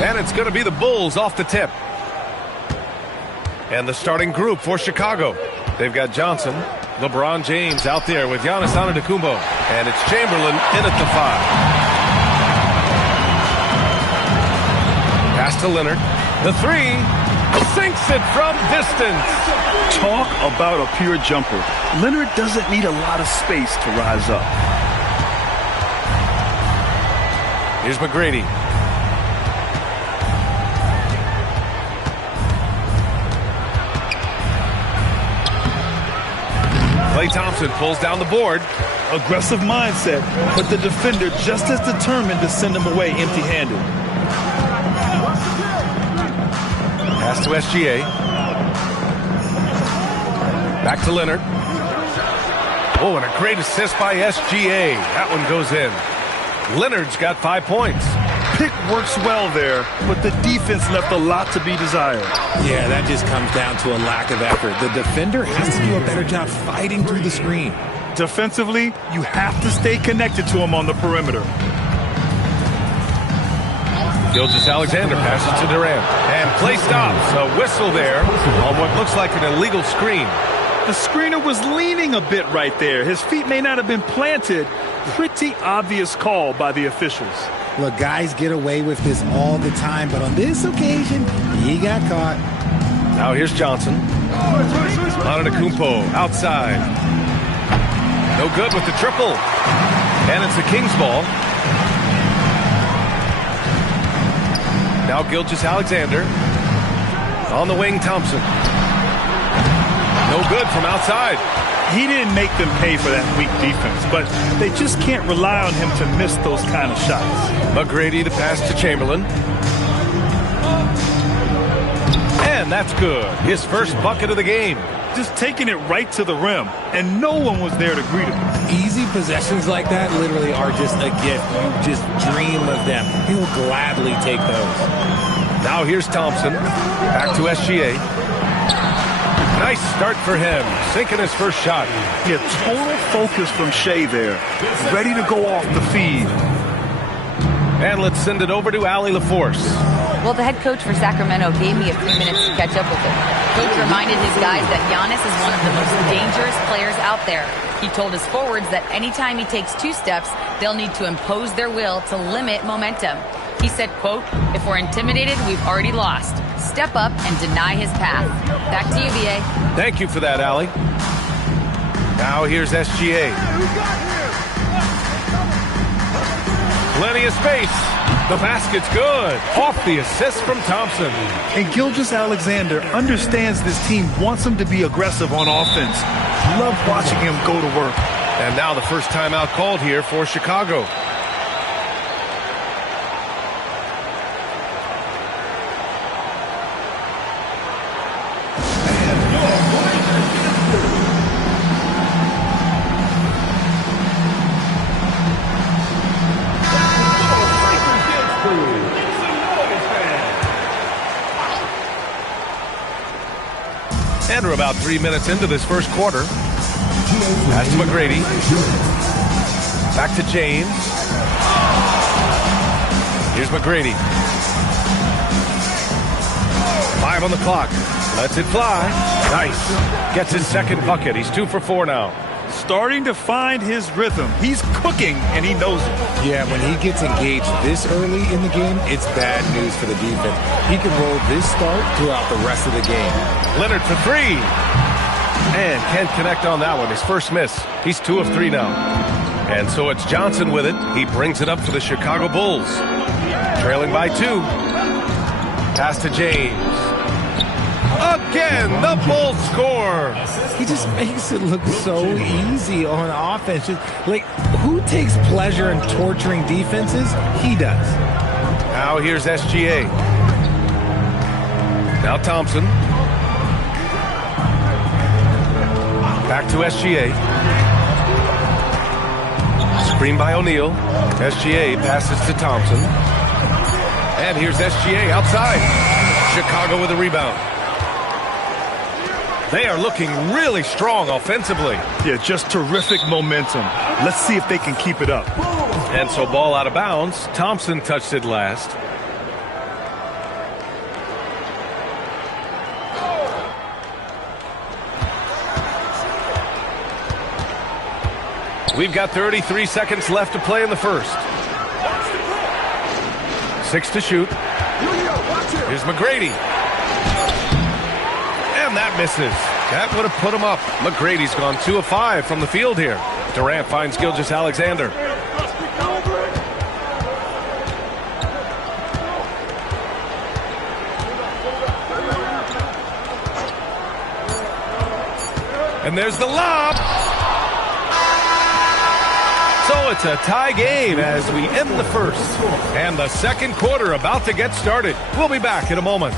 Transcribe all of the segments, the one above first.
And it's going to be the Bulls off the tip. And the starting group for Chicago. They've got Johnson, LeBron James out there with Giannis Antetokounmpo. And it's Chamberlain in at the 5. Pass to Leonard. The 3. Sinks it from distance. Talk about a pure jumper. Leonard doesn't need a lot of space to rise up. Here's McGrady. Klay Thompson pulls down the board. Aggressive mindset, but the defender just as determined to send him away empty-handed. Pass to SGA. Back to Leonard. Oh, and a great assist by SGA. That one goes in. Leonard's got 5 points. Pick works well there, but the defense left a lot to be desired. Yeah, that just comes down to a lack of effort. The defender has to do a better job fighting through the screen. Defensively, you have to stay connected to him on the perimeter. Gilgeous-Alexander passes to Durant. And play stops. A whistle there on what looks like an illegal screen. The screener was leaning a bit right there. His feet may not have been planted. Pretty obvious call by the officials. Look, guys get away with this all the time, but on this occasion, he got caught. Now here's Johnson. Antetokounmpo outside. No good with the triple. And it's the Kings ball. Now Gilgeous-Alexander. On the wing, Thompson. No good from outside. He didn't make them pay for that weak defense, but they just can't rely on him to miss those kind of shots. McGrady to pass to Chamberlain. And that's good. His first bucket of the game. Just taking it right to the rim, and no one was there to greet him. Easy possessions like that literally are just a gift. You just dream of them. He'll gladly take those. Now here's Thompson. Back to SGA. Nice start for him. Sinking his first shot. Yeah, total focus from Shea there. Ready to go off the feed. And let's send it over to Allie LaForce. Well, the head coach for Sacramento gave me a few minutes to catch up with him. Coach reminded his guys that Giannis is one of the most dangerous players out there. He told his forwards that anytime he takes 2 steps, they'll need to impose their will to limit momentum. He said, quote, "If we're intimidated, we've already lost. Step up and deny his path." Back to you, B.A. Thank you for that, Allie. Now here's SGA. Plenty of space. The basket's good. Off the assist from Thompson. And Gilgeous-Alexander understands this team wants him to be aggressive on offense. Love watching him go to work. And now the first timeout called here for Chicago. And we're about 3 minutes into this first quarter. Pass to McGrady. Back to James. Here's McGrady. 5 on the clock. Lets it fly. Nice. Gets his second bucket. He's 2 for 4 now. Starting to find his rhythm. He's cooking, and he knows it. Yeah, when he gets engaged this early in the game, it's bad news for the defense. He can roll this start throughout the rest of the game. Leonard for 3. And can't connect on that one. His first miss. He's 2 of 3 now. And so it's Johnson with it. He brings it up for the Chicago Bulls. Trailing by 2. Pass to James. Again, the Bulls score. He just makes it look so easy on offense. Like, who takes pleasure in torturing defenses? He does. Now here's SGA. Now Thompson. Back to SGA. Screen by O'Neal. SGA passes to Thompson. And here's SGA outside. Chicago with a rebound. They are looking really strong offensively. Yeah, just terrific momentum. Let's see if they can keep it up. And so ball out of bounds. Thompson touched it last. We've got 33 seconds left to play in the first. 6 to shoot. Here's McGrady. And that misses. That would have put him up. McGrady's gone 2 of 5 from the field here. Durant finds Gilgeous-Alexander. And there's the lob. So it's a tie game as we end the first. And the second quarter about to get started. We'll be back in a moment.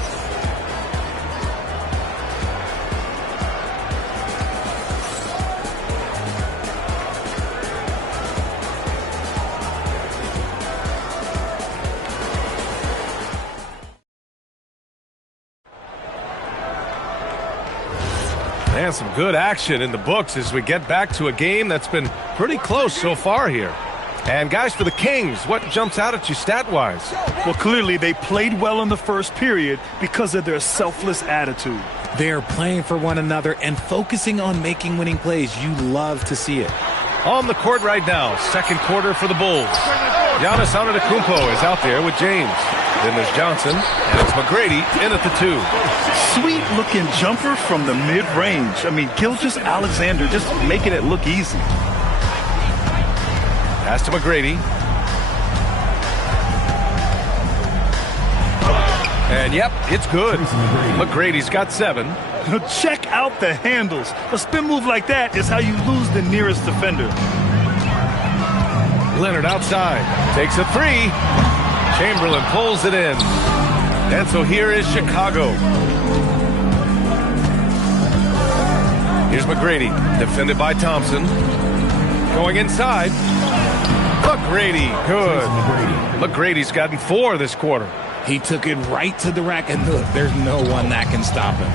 And some good action in the books as we get back to a game that's been pretty close so far here. And guys, for the Kings, what jumps out at you stat-wise? Well, clearly they played well in the first period because of their selfless attitude. They're playing for one another and focusing on making winning plays. You love to see it. On the court right now, second quarter for the Bulls. Giannis Antetokounmpo is out there with James. Then there's Johnson, and it's McGrady in at the 2. Sweet-looking jumper from the mid-range. I mean, Gilgeous-Alexander just making it look easy. Pass to McGrady. And, yep, it's good. McGrady's got 7. Check out the handles. A spin move like that is how you lose the nearest defender. Leonard outside. Takes a 3. Chamberlain pulls it in. And so here is Chicago. Here's McGrady, defended by Thompson. Going inside. McGrady, good. McGrady's gotten 4 this quarter. He took it right to the rack, and look, there's no one that can stop him.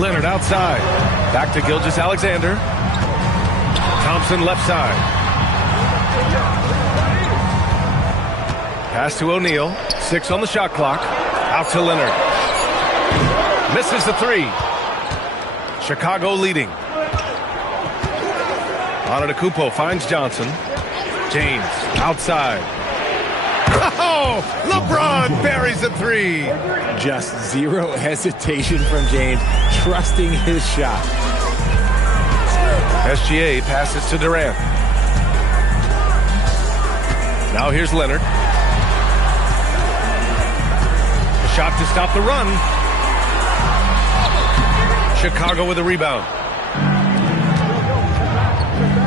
Leonard outside. Back to Gilgeous-Alexander. Thompson left side. Pass to O'Neal. 6 on the shot clock. Out to Leonard. Misses the 3. Chicago leading. Antetokounmpo finds Johnson. James outside. Oh, LeBron buries a 3. Just zero hesitation from James, trusting his shot. SGA passes to Durant. Now here's Leonard. A shot to stop the run. Chicago with a rebound.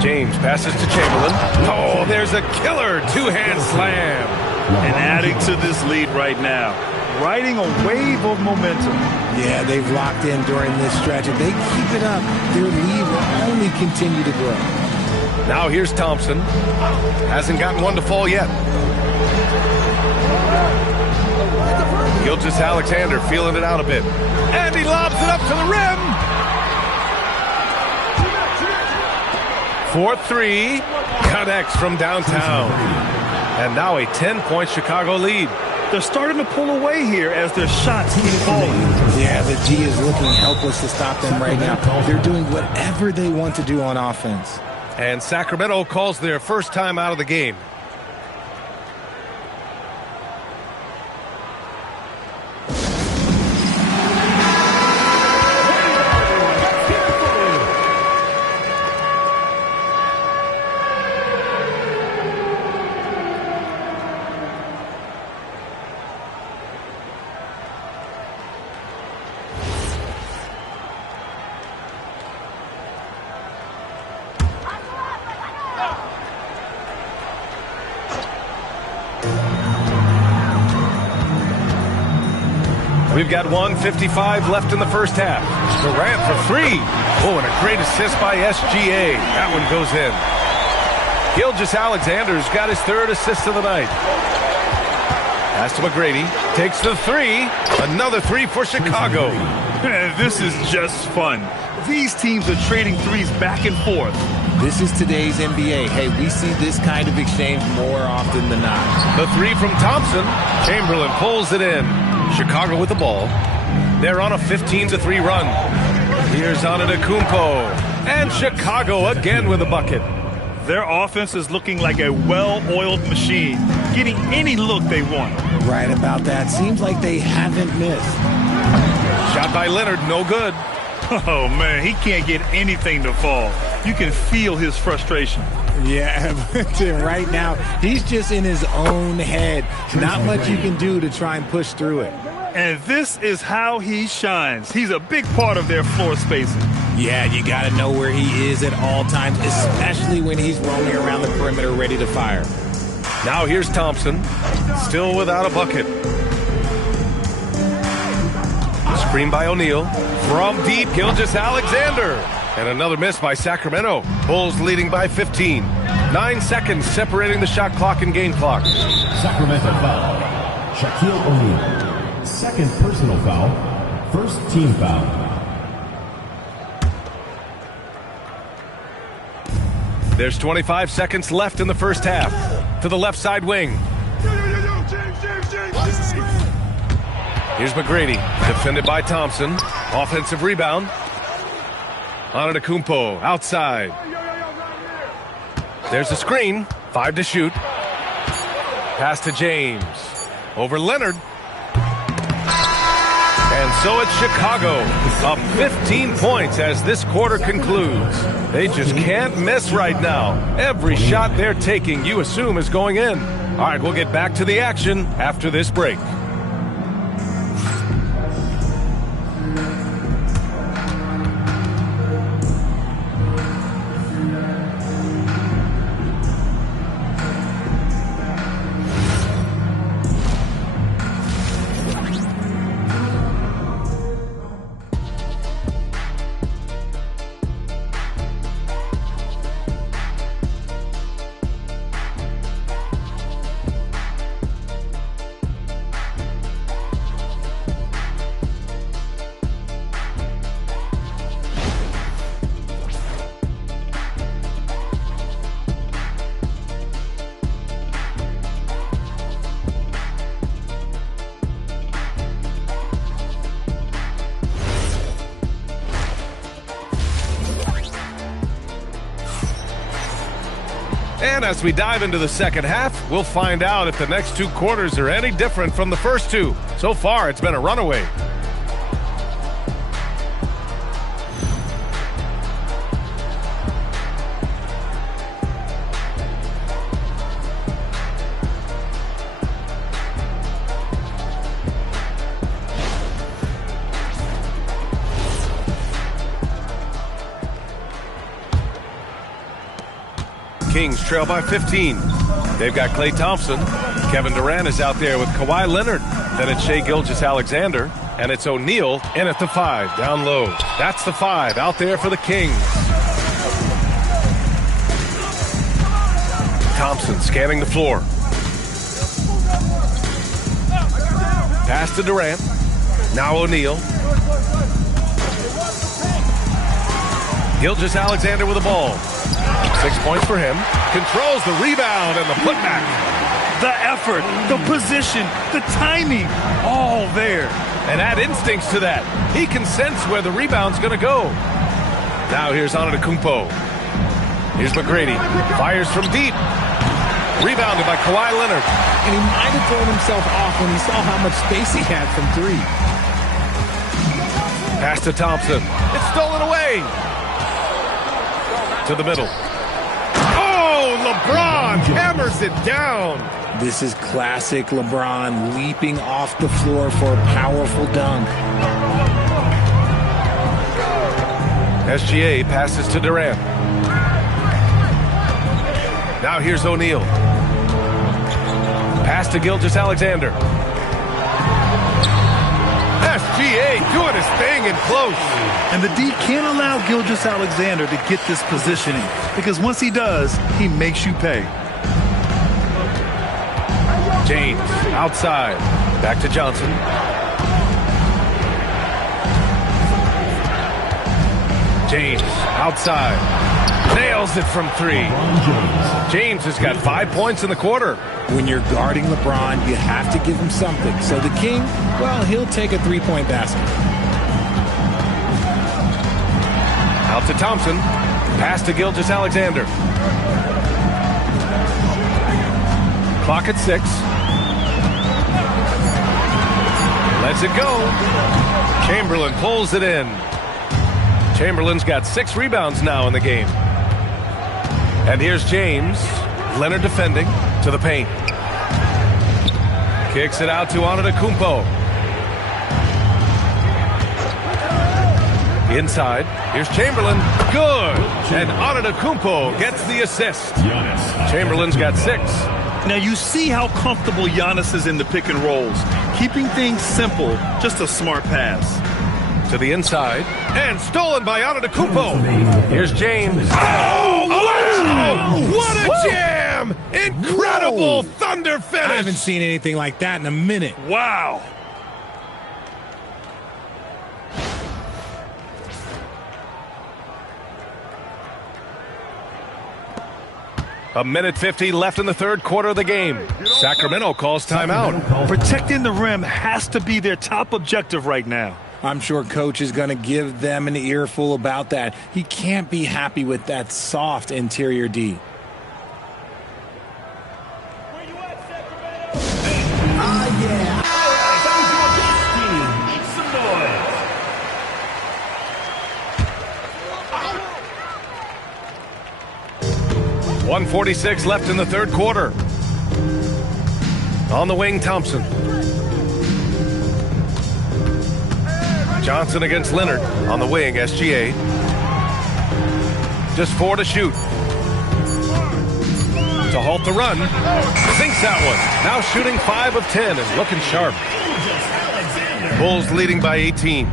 James passes to Chamberlain. Oh, there's a killer two-hand slam. And adding to this lead right now, riding a wave of momentum. Yeah, they've locked in during this stretch. If they keep it up, their lead will only continue to grow. Now here's Thompson. Hasn't gotten one to fall yet. Gilgeous-Alexander feeling it out a bit. And he lobs it up to the rim. 4-3. Connects from downtown. And now a 10-point Chicago lead. They're starting to pull away here as their shots keep falling. Yeah, the D is looking helpless to stop them right now. They're doing whatever they want to do on offense. And Sacramento calls their first time out of the game. We've got 1:55 left in the first half. Durant for 3. Oh, and a great assist by SGA. That one goes in. Gilgeous-Alexander's got his 3rd assist of the night. Pass to McGrady. Takes the 3. Another 3 for Chicago. This is just fun. These teams are trading threes back and forth. This is today's NBA. Hey, we see this kind of exchange more often than not. The 3 from Thompson. Chamberlain pulls it in. Chicago with the ball. They're on a 15-3 run. Here's Antetokounmpo. And Chicago again with a bucket. Their offense is looking like a well-oiled machine, getting any look they want. Right about that. Seems like they haven't missed. Shot by Leonard, no good. Oh, man, he can't get anything to fall. You can feel his frustration. Yeah, but right now, he's just in his own head. Not much you can do to try and push through it. And this is how he shines. He's a big part of their floor spacing. Yeah, you got to know where he is at all times, especially when he's roaming around the perimeter ready to fire. Now here's Thompson, still without a bucket. Screen by O'Neal. From deep, Gilgeous-Alexander. And another miss by Sacramento. Bulls leading by 15. 9 seconds separating the shot clock and game clock. Sacramento foul. Shaquille O'Neal. Second personal foul. First team foul. There's 25 seconds left in the first half. To the left side wing. Here's McGrady, defended by Thompson. Offensive rebound. Antetokounmpo outside. There's a screen. 5 to shoot. Pass to James. Over Leonard. And so it's Chicago, up 15 points as this quarter concludes. They just can't miss right now. Every shot they're taking, you assume, is going in. All right, we'll get back to the action after this break. And as we dive into the second half, we'll find out if the next 2 quarters are any different from the first 2. So far, it's been a runaway. Kings trail by 15. They've got Klay Thompson. Kevin Durant is out there with Kawhi Leonard. Then it's Shai Gilgeous-Alexander. And it's O'Neal in at the 5, down low. That's the 5 out there for the Kings. Thompson scanning the floor. Pass to Durant. Now O'Neal. Gilgeous-Alexander with the ball. 6 points for him. Controls the rebound and the putback. The effort, the position, the timing, all there. And add instincts to that. He can sense where the rebound's going to go. Now here's Antetokounmpo. Here's McGrady. Fires from deep. Rebounded by Kawhi Leonard. And he might have thrown himself off when he saw how much space he had from 3. Pass to Thompson. It's stolen away. To the middle. LeBron hammers it down. This is classic LeBron leaping off the floor for a powerful dunk. SGA passes to Durant. Now here's O'Neal. Pass to Gilgeous-Alexander. SGA doing his thing in close. And the D can't allow Gilgeous-Alexander to get this positioning, because once he does, he makes you pay. James outside. Back to Johnson. James outside. Nails it from 3. James has got 5 points in the quarter. When you're guarding LeBron, you have to give him something. So the King, well, he'll take a 3-point basket. Out to Thompson. Pass to Gilgeous-Alexander. Clock at 6. Lets it go. Chamberlain pulls it in. Chamberlain's got 6 rebounds now in the game. And here's James. Leonard defending to the paint. Kicks it out to Antetokounmpo. Inside. Here's Chamberlain. Good. And Antetokounmpo gets the assist. Chamberlain's got 6. Now you see how comfortable Giannis is in the pick and rolls. Keeping things simple. Just a smart pass. To the inside. And stolen by Antetokounmpo. Here's James. Oh, wow! What a jam! Incredible thunder finish. I haven't seen anything like that in a minute. Wow. A minute 50 left in the third quarter of the game. Sacramento calls timeout. Protecting the rim has to be their top objective right now. I'm sure coach is going to give them an earful about that. He can't be happy with that soft interior D. Yeah. 1:46 left in the third quarter. On the wing, Thompson. Johnson against Leonard. On the wing, SGA. Just 4 to shoot. To halt the run. Sinks that one. Now shooting 5 of 10 and looking sharp. Bulls leading by 18.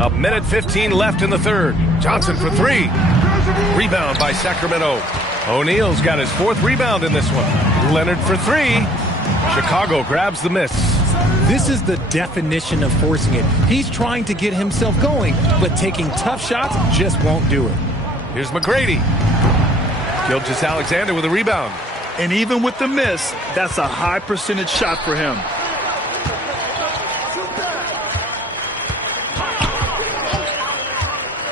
A minute 15 left in the third. Johnson for 3. Rebound by Sacramento. O'Neal's got his 4th rebound in this one. Leonard for 3. Chicago grabs the miss. This is the definition of forcing it. He's trying to get himself going, but taking tough shots just won't do it. Here's McGrady. Gilgeous-Alexander with a rebound. And even with the miss, that's a high percentage shot for him.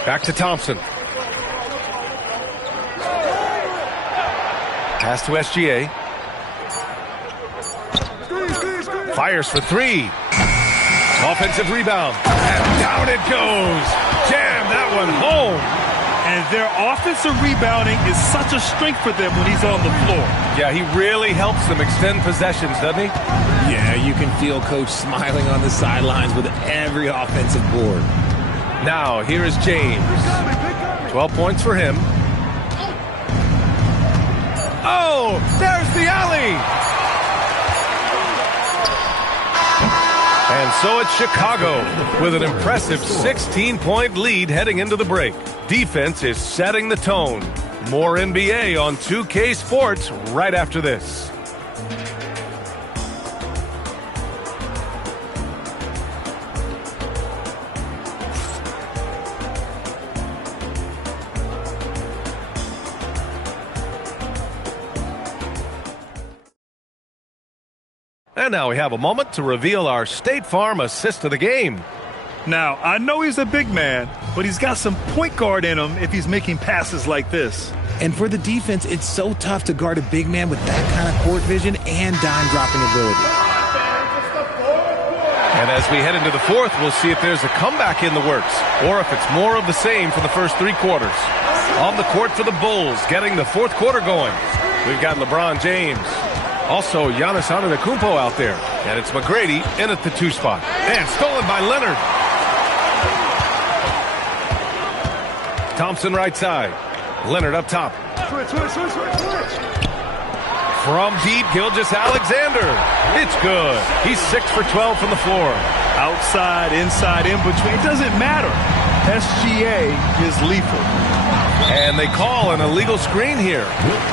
Back to Thompson. Pass to SGA. Fires for 3. Offensive rebound. And down it goes. Jam that one home. And their offensive rebounding is such a strength for them when he's on the floor. Yeah, he really helps them extend possessions, doesn't he? Yeah, you can feel coach smiling on the sidelines with every offensive board. Now, here is James. 12 points for him. Oh, there's the alley. And so it's Chicago with an impressive 16-point lead heading into the break. Defense is setting the tone. More NBA on 2K Sports right after this. And now we have a moment to reveal our State Farm assist of the game. Now, I know he's a big man, but he's got some point guard in him if he's making passes like this. And for the defense, it's so tough to guard a big man with that kind of court vision and dime-dropping ability. And as we head into the fourth, we'll see if there's a comeback in the works or if it's more of the same for the first 3 quarters. On the court for the Bulls, getting the fourth quarter going. We've got LeBron James. Also, Giannis Antetokounmpo out there. And it's McGrady in at the 2 spot. And stolen by Leonard. Thompson right side. Leonard up top. From deep, Gilgeous-Alexander. It's good. He's 6 for 12 from the floor. Outside, inside, in between. It doesn't matter. SGA is lethal. And they call an illegal screen here.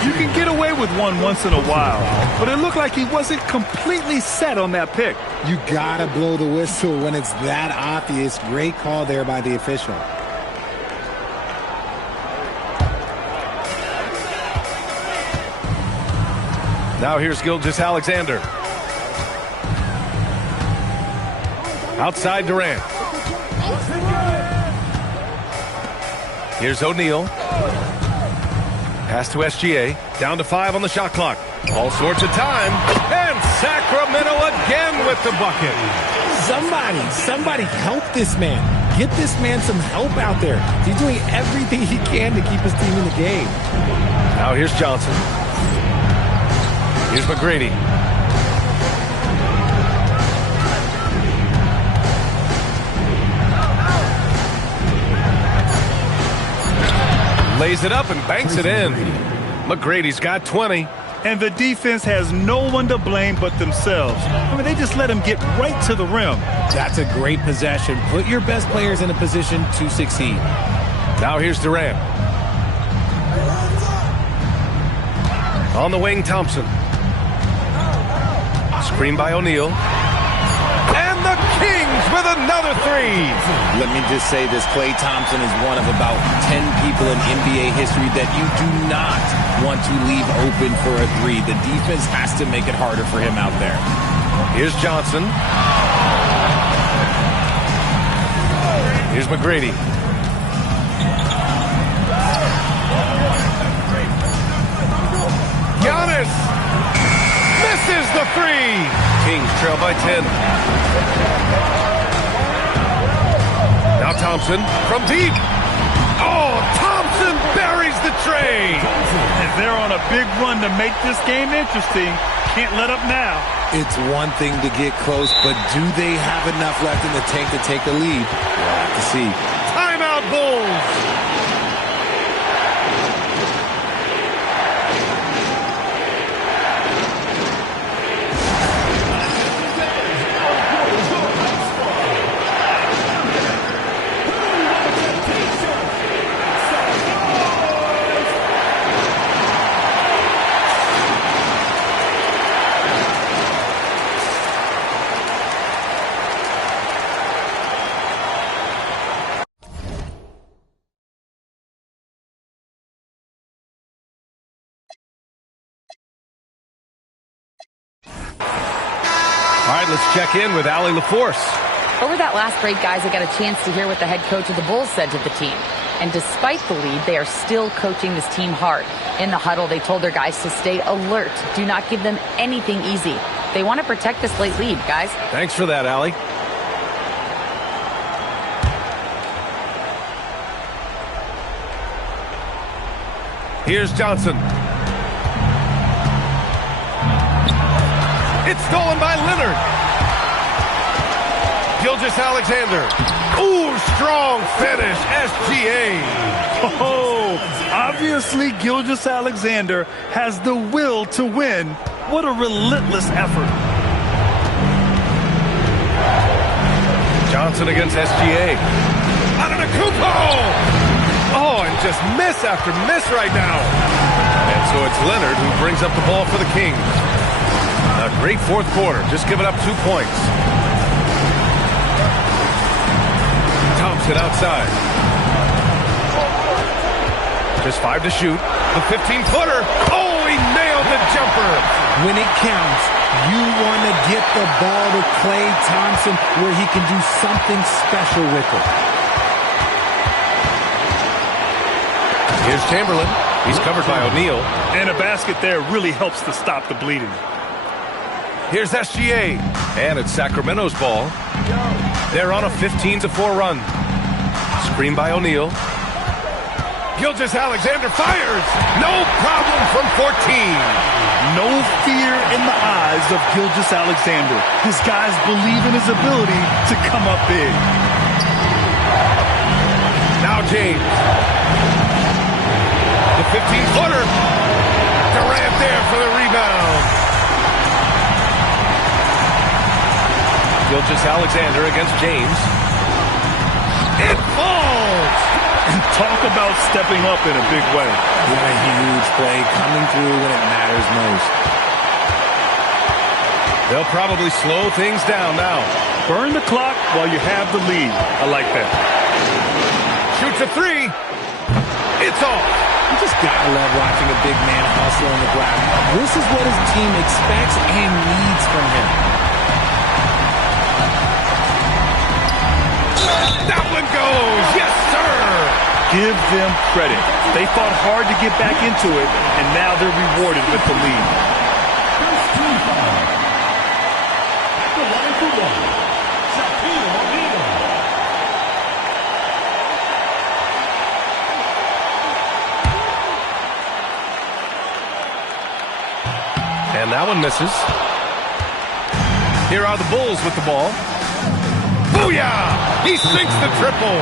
You can get away with one once in a while, but it looked like he wasn't completely set on that pick. You gotta blow the whistle when it's that obvious. Great call there by the official. Now here's Gilgeous-Alexander. Outside Durant. Here's O'Neal. Pass to SGA. Down to 5 on the shot clock. All sorts of time. And Sacramento again with the bucket. Somebody help this man. Get this man some help out there. He's doing everything he can to keep his team in the game. Now here's Johnson. Here's McGrady. Lays it up and banks it in. McGrady's got 20. And the defense has no one to blame but themselves. I mean, they just let him get right to the rim. That's a great possession. Put your best players in a position to succeed. Now here's Durant. On the wing, Thompson. Screen by O'Neal. And the Kings with a another three. Let me just say this. Klay Thompson is one of about 10 people in NBA history that you do not want to leave open for a three. The defense has to make it harder for him out there. Here's Johnson. Here's McGrady. Giannis misses the three. Kings trail by 10. Now Thompson from deep. Oh, Thompson buries the tray. And they're on a big run to make this game interesting. Can't let up now. It's one thing to get close, but do they have enough left in the tank to take a lead? We'll have to see. Timeout, Bulls. All right, let's check in with Allie LaForce. Over that last break, guys, I got a chance to hear what the head coach of the Bulls said to the team. And despite the lead, they are still coaching this team hard. In the huddle, they told their guys to stay alert. Do not give them anything easy. They want to protect this late lead, guys. Thanks for that, Allie. Here's Johnson. It's stolen by Leonard. Gilgeous-Alexander. Ooh, strong finish. SGA. Oh, obviously Gilgeous-Alexander has the will to win. What a relentless effort. Johnson against SGA. Antetokounmpo. Oh, and just miss after miss right now. And so it's Leonard who brings up the ball for the Kings. A great fourth quarter, just giving up 2 points. Thompson outside. Just 5 to shoot. The 15-footer. Oh, he nailed the jumper. When it counts, you want to get the ball to Klay Thompson where he can do something special with it. Here's Chamberlain. He's covered by O'Neal. And a basket there really helps to stop the bleeding. Here's SGA. And it's Sacramento's ball. They're on a 15-4 run. Screen by O'Neal. Gilgeous-Alexander fires. No problem from 14. No fear in the eyes of Gilgeous-Alexander. His guys believe in his ability to come up big. Now James. The 15-footer. Durant there for the rebound. Gilgeous-Alexander against James. It falls! And talk about stepping up in a big way. What a huge play, coming through when it matters most. They'll probably slow things down now. Burn the clock while you have the lead. I like that. Shoots a three. It's off. You just gotta love watching a big man hustle on the glass. This is what his team expects and needs from him. That one goes. Yes, sir. Give them credit. They fought hard to get back into it, and now they're rewarded with the lead. And that one misses. Here are the Bulls with the ball. Booyah! He sinks the triple.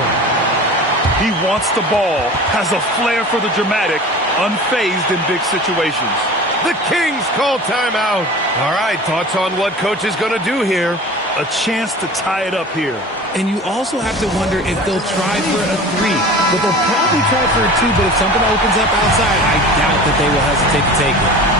He wants the ball, has a flair for the dramatic, unfazed in big situations. The Kings call timeout. All right, thoughts on what coach is going to do here? A chance to tie it up here. And you also have to wonder if they'll try for a three. But they'll probably try for a two, but if something opens up outside, I doubt that they will hesitate to take it.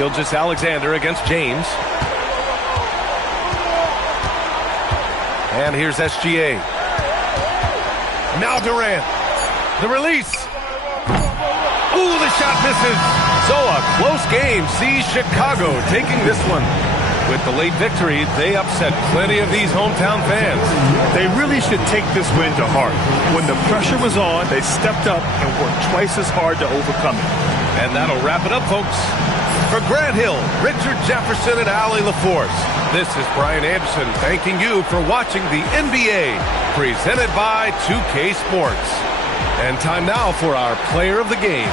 Gilgeous-Alexander against James. And here's SGA. Now Durant. The release. Ooh, the shot misses. So a close game sees Chicago taking this one. With the late victory, they upset plenty of these hometown fans. They really should take this win to heart. When the pressure was on, they stepped up and worked twice as hard to overcome it. And that'll wrap it up, folks. For Grant Hill, Richard Jefferson, and Allie LaForce, this is Brian Anderson thanking you for watching the NBA, presented by 2K Sports. And time now for our player of the game.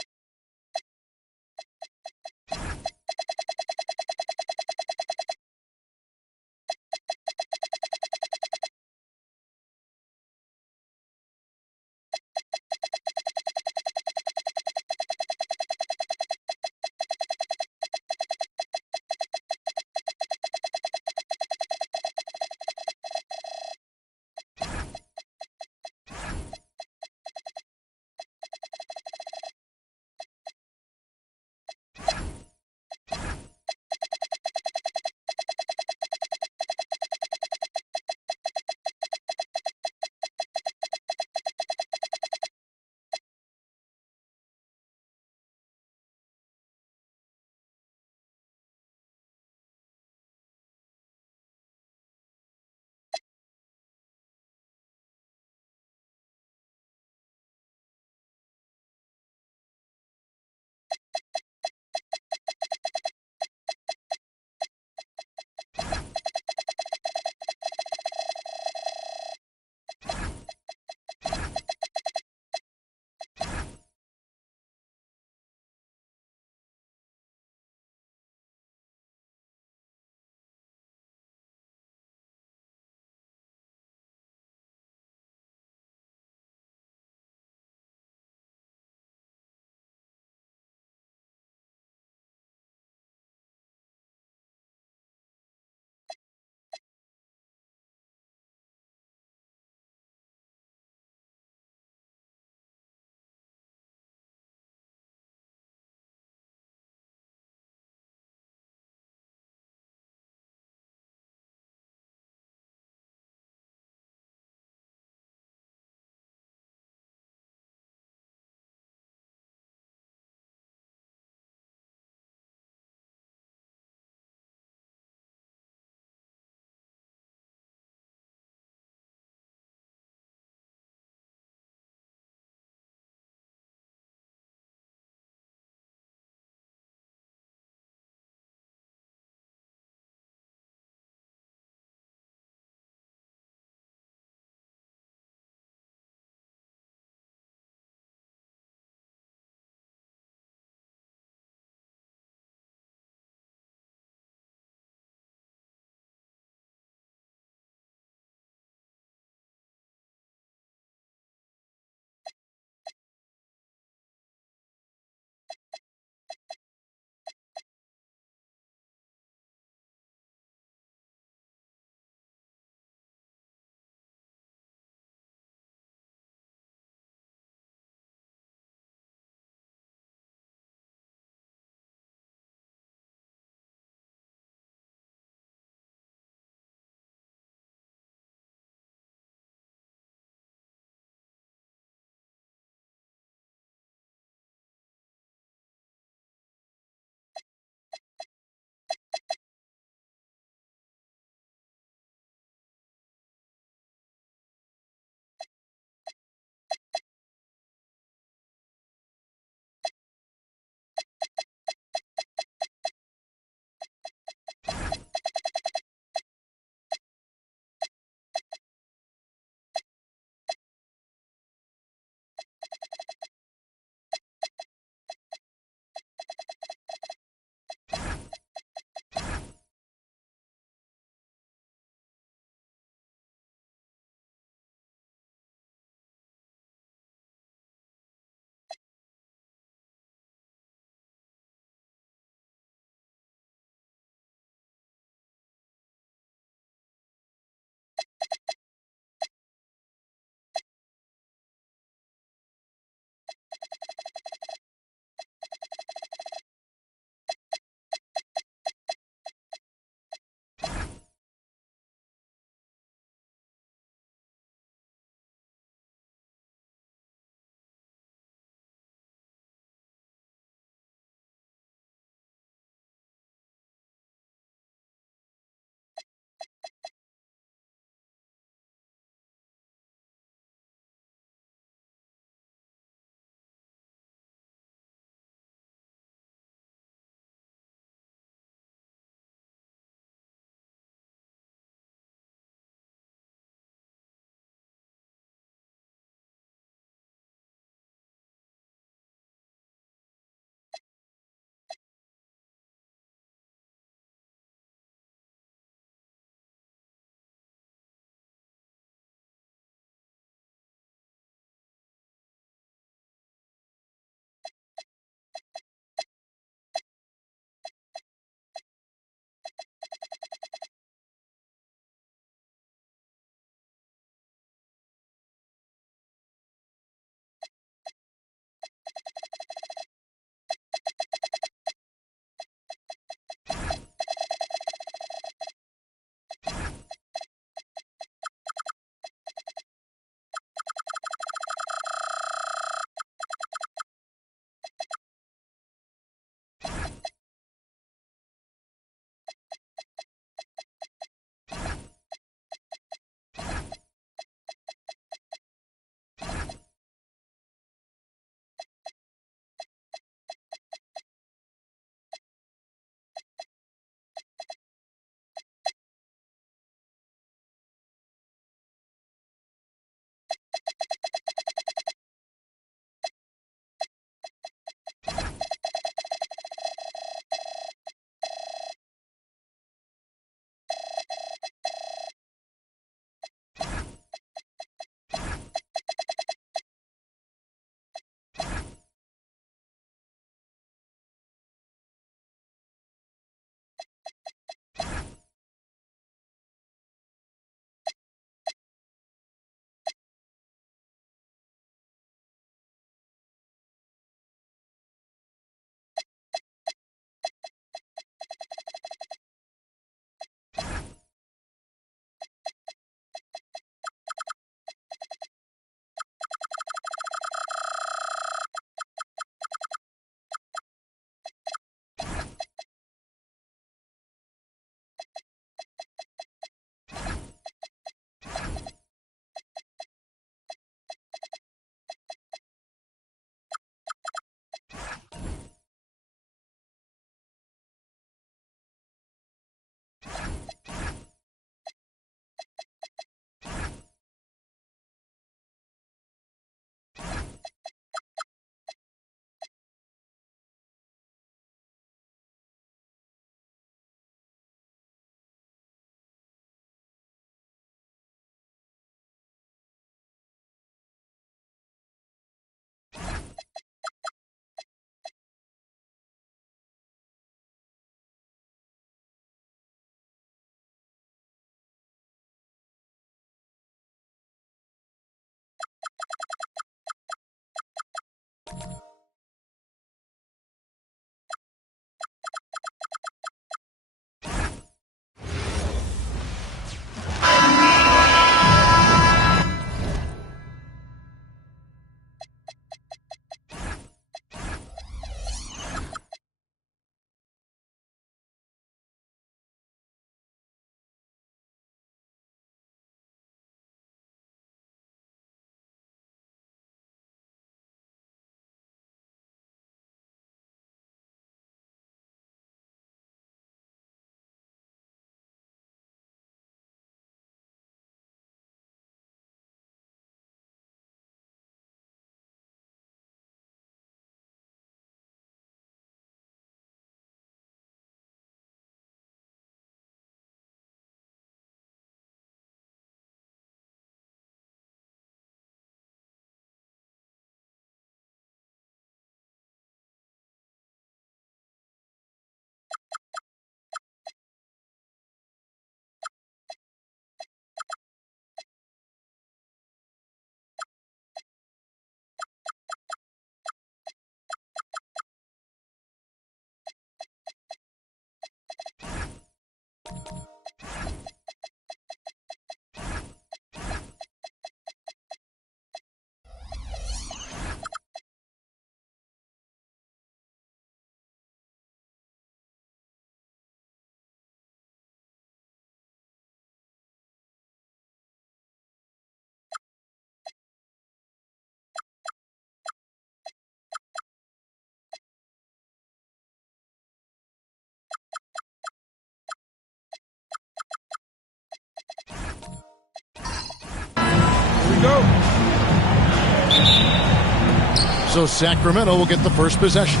So Sacramento will get the first possession.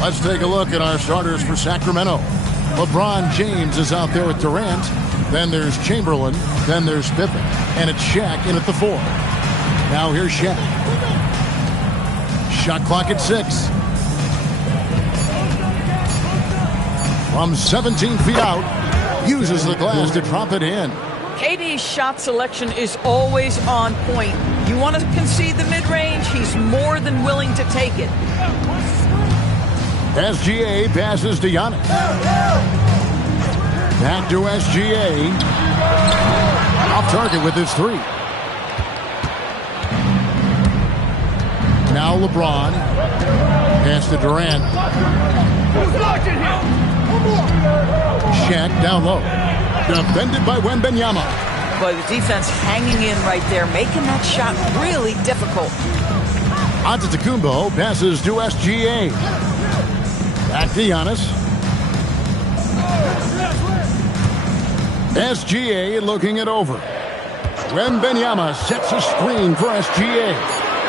Let's take a look at our starters for Sacramento. LeBron James is out there with Durant. Then there's Chamberlain. Then there's Pippen. And it's Shaq in at the 4. Now here's Shaq. Shot clock at 6. From 17 feet out, uses the glass to drop it in. KD's shot selection is always on point. You want to concede the mid-range, he's more than willing to take it. SGA passes to Giannis. Back to SGA. Off target with his 3. Now LeBron. Pass to Durant. Shaq down low. Defended by Wembanyama. But the defense hanging in right there, making that shot really difficult. Antetokounmpo passes to SGA. Back to Giannis. SGA looking it over. Wembanyama sets a screen for SGA.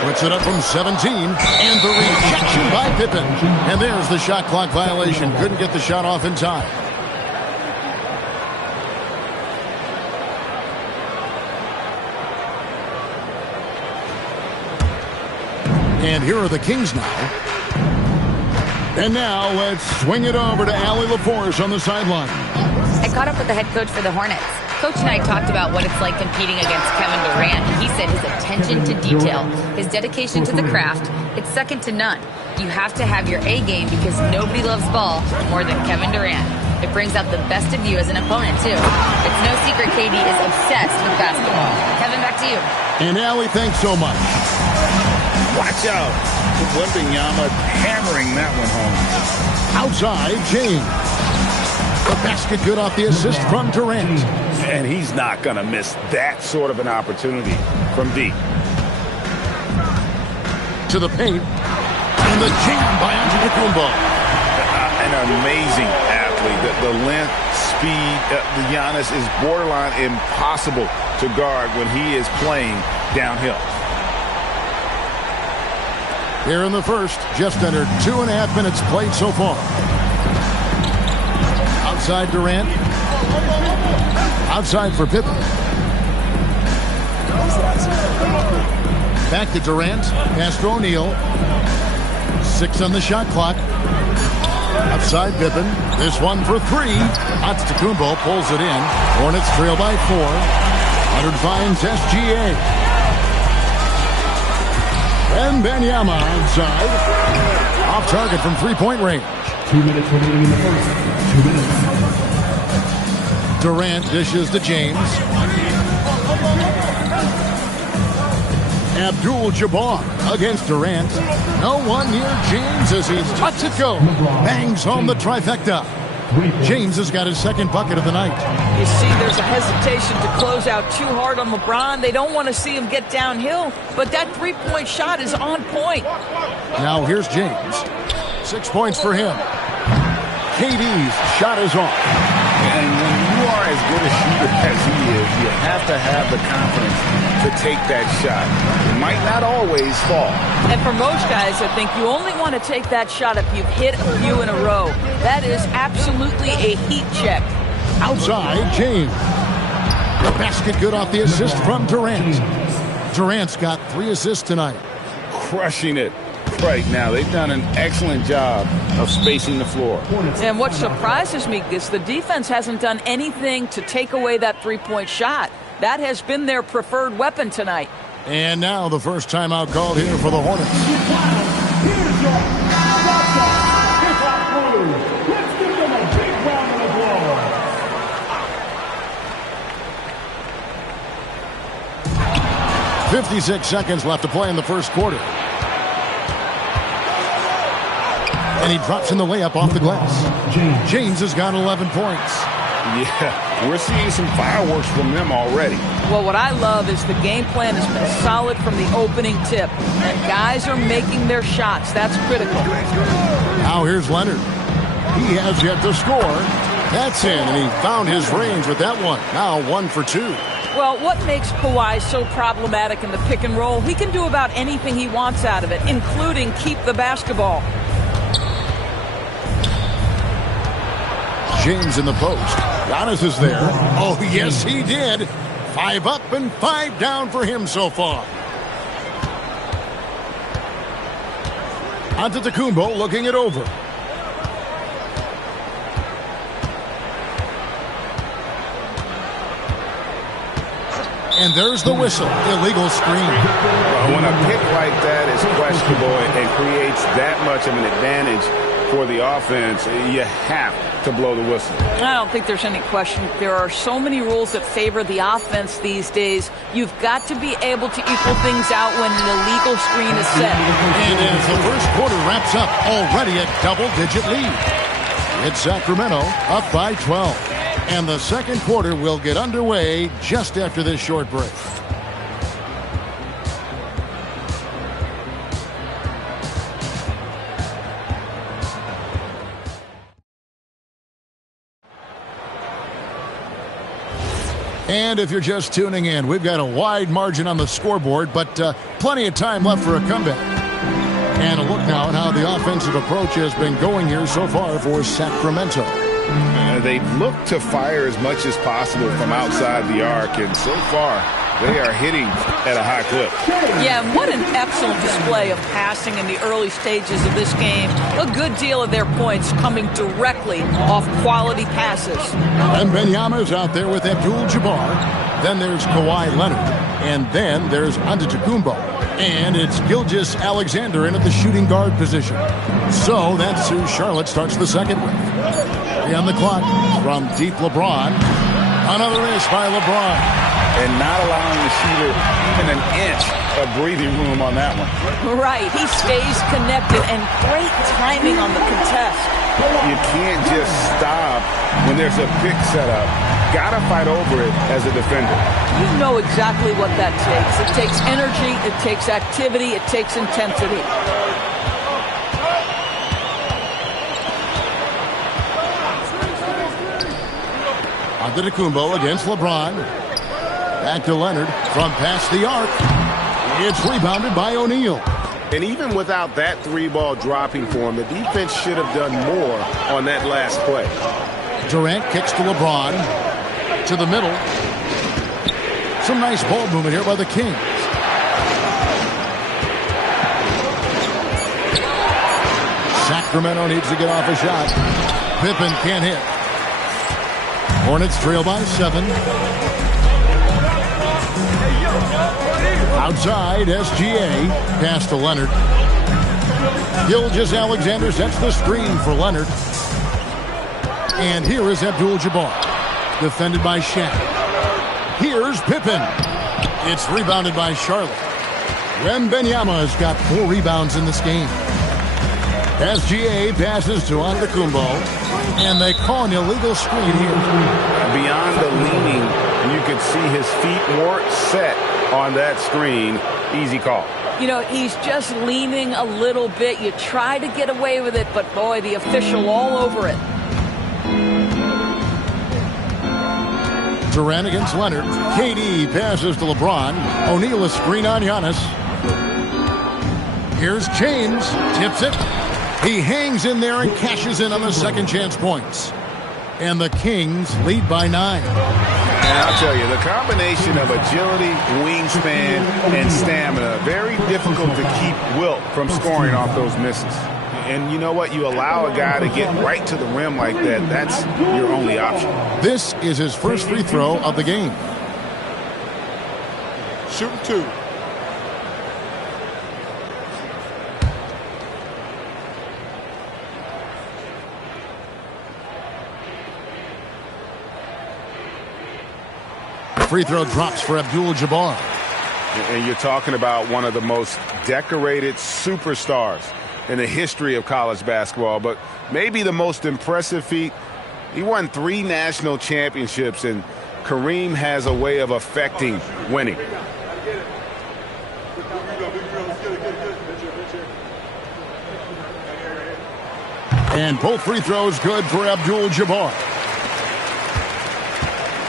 Puts it up from 17. And the rejection by Pippen. And there's the shot clock violation. Couldn't get the shot off in time. And here are the Kings now. And now let's swing it over to Allie LaForce on the sideline. I caught up with the head coach for the Hornets. Coach and I talked about what it's like competing against Kevin Durant. He said his attention to detail, his dedication to the craft, it's second to none. You have to have your A game because nobody loves ball more than Kevin Durant. It brings out the best of you as an opponent, too. It's no secret KD is obsessed with basketball. Kevin, back to you. And Allie, thanks so much. Watch out. Wembanyama hammering that one home. Outside, James. The basket good off the assist from Durant. And he's not going to miss that sort of an opportunity from deep. To the paint. And the jam by Antetokounmpo. An amazing athlete. The length, speed, Giannis is borderline impossible to guard when he is playing downhill. Here in the first, just under 2.5 minutes played so far. Outside Durant. Outside for Pippen. Back to Durant. Pass to O'Neal. 6 on the shot clock. Outside Pippen. This one for 3. Antetokounmpo pulls it in. Hornets trail by 4. Leonard finds SGA. And Wembanyama outside. Off target from 3-point range. 2 minutes remaining in the first. 2 minutes. Durant dishes to James. Abdul-Jabbar against Durant. No one near James as he lets it go. Bangs home the trifecta. James has got his second bucket of the night. You see there's a hesitation to close out too hard on LeBron. They don't want to see him get downhill, but that three-point shot is on point. Now here's James. 6 points for him. KD's shot is off. And when you are as good a shooter as he is, you have to have the confidence to take that shot. It might not always fall. And for most guys, I think you only want to take that shot if you've hit a few in a row. That is absolutely a heat check. Outside, James. The basket good off the assist from Durant. Durant's got 3 assists tonight. Crushing it right now. They've done an excellent job of spacing the floor. And what surprises me is the defense hasn't done anything to take away that three-point shot. That has been their preferred weapon tonight. And now the first timeout called here for the Hornets. Here's your hip-hop crew. Let's give them a big round of applause. 56 seconds left to play in the first quarter. And he drops in the layup off the glass. James has got 11 points. Yeah, we're seeing some fireworks from them already. Well, what I love is the game plan has been solid from the opening tip. And guys are making their shots. That's critical. Now here's Leonard. He has yet to score. That's in, and he found his range with that one. Now 1 for 2. Well, what makes Kawhi so problematic in the pick and roll? He can do about anything he wants out of it, including keep the basketball. James in the post. Giannis is there. Oh, yes, he did. 5 up and 5 down for him so far. Antetokounmpo looking it over. And there's the whistle. Illegal screen. When a pick like that is questionable and creates that much of an advantage for the offense, you have to blow the whistle. I don't think there's any question. There are so many rules that favor the offense these days. You've got to be able to equal things out when an illegal screen is set. And as the first quarter wraps up, already a double-digit lead. It's Sacramento up by 12. And the second quarter will get underway just after this short break. And if you're just tuning in, we've got a wide margin on the scoreboard, but plenty of time left for a comeback. And a look now at how the offensive approach has been going here so far for Sacramento. They've looked to fire as much as possible from outside the arc, and so far they are hitting at a high clip. Yeah, what an excellent display of passing in the early stages of this game. A good deal of their points coming directly off quality passes. And Wembanyama's out there with Abdul-Jabbar. Then there's Kawhi Leonard. And then there's Antetokounmpo. And it's Gilgeous-Alexander in at the shooting guard position. So that's who Charlotte starts the second with. On the clock from deep LeBron. Another miss by LeBron. And not allowing the shooter even an inch of breathing room on that one. Right. He stays connected, and great timing on the contest. You can't just stop when there's a pick set up. Gotta fight over it as a defender. You know exactly what that takes. It takes energy, it takes activity, it takes intensity. Antetokounmpo against LeBron. Back to Leonard from past the arc. It's rebounded by O'Neal. And even without that three ball dropping for him, the defense should have done more on that last play. Durant kicks to LeBron. To the middle. Some nice ball movement here by the Kings. Sacramento needs to get off a shot. Pippen can't hit. Hornets trail by 7. Outside, SGA. Pass to Leonard. Gilgeous-Alexander sets the screen for Leonard. And here is Abdul-Jabbar. Defended by Shaq. Here's Pippen. It's rebounded by Charlotte. Wembanyama has got 4 rebounds in this game. SGA passes to Antetokounmpo. And they call an illegal screen here. Beyond the leaning, you could see his feet weren't set on that screen. Easy call. You know, he's just leaning a little bit. You try to get away with it, but boy, the official all over it. Durant against Leonard. KD passes to LeBron. O'Neal a screen on Giannis. Here's James. Tips it. He hangs in there and cashes in on the second chance points. And the Kings lead by 9. And I'll tell you, the combination of agility, wingspan, and stamina, very difficult to keep Wilt from scoring off those misses. And you know what? You allow a guy to get right to the rim like that, that's your only option. This is his first free throw of the game. Shooting 2. Free throw drops for Abdul-Jabbar. And you're talking about one of the most decorated superstars in the history of college basketball, but maybe the most impressive feat. He won 3 national championships, and Kareem has a way of affecting winning. And both free throws good for Abdul-Jabbar.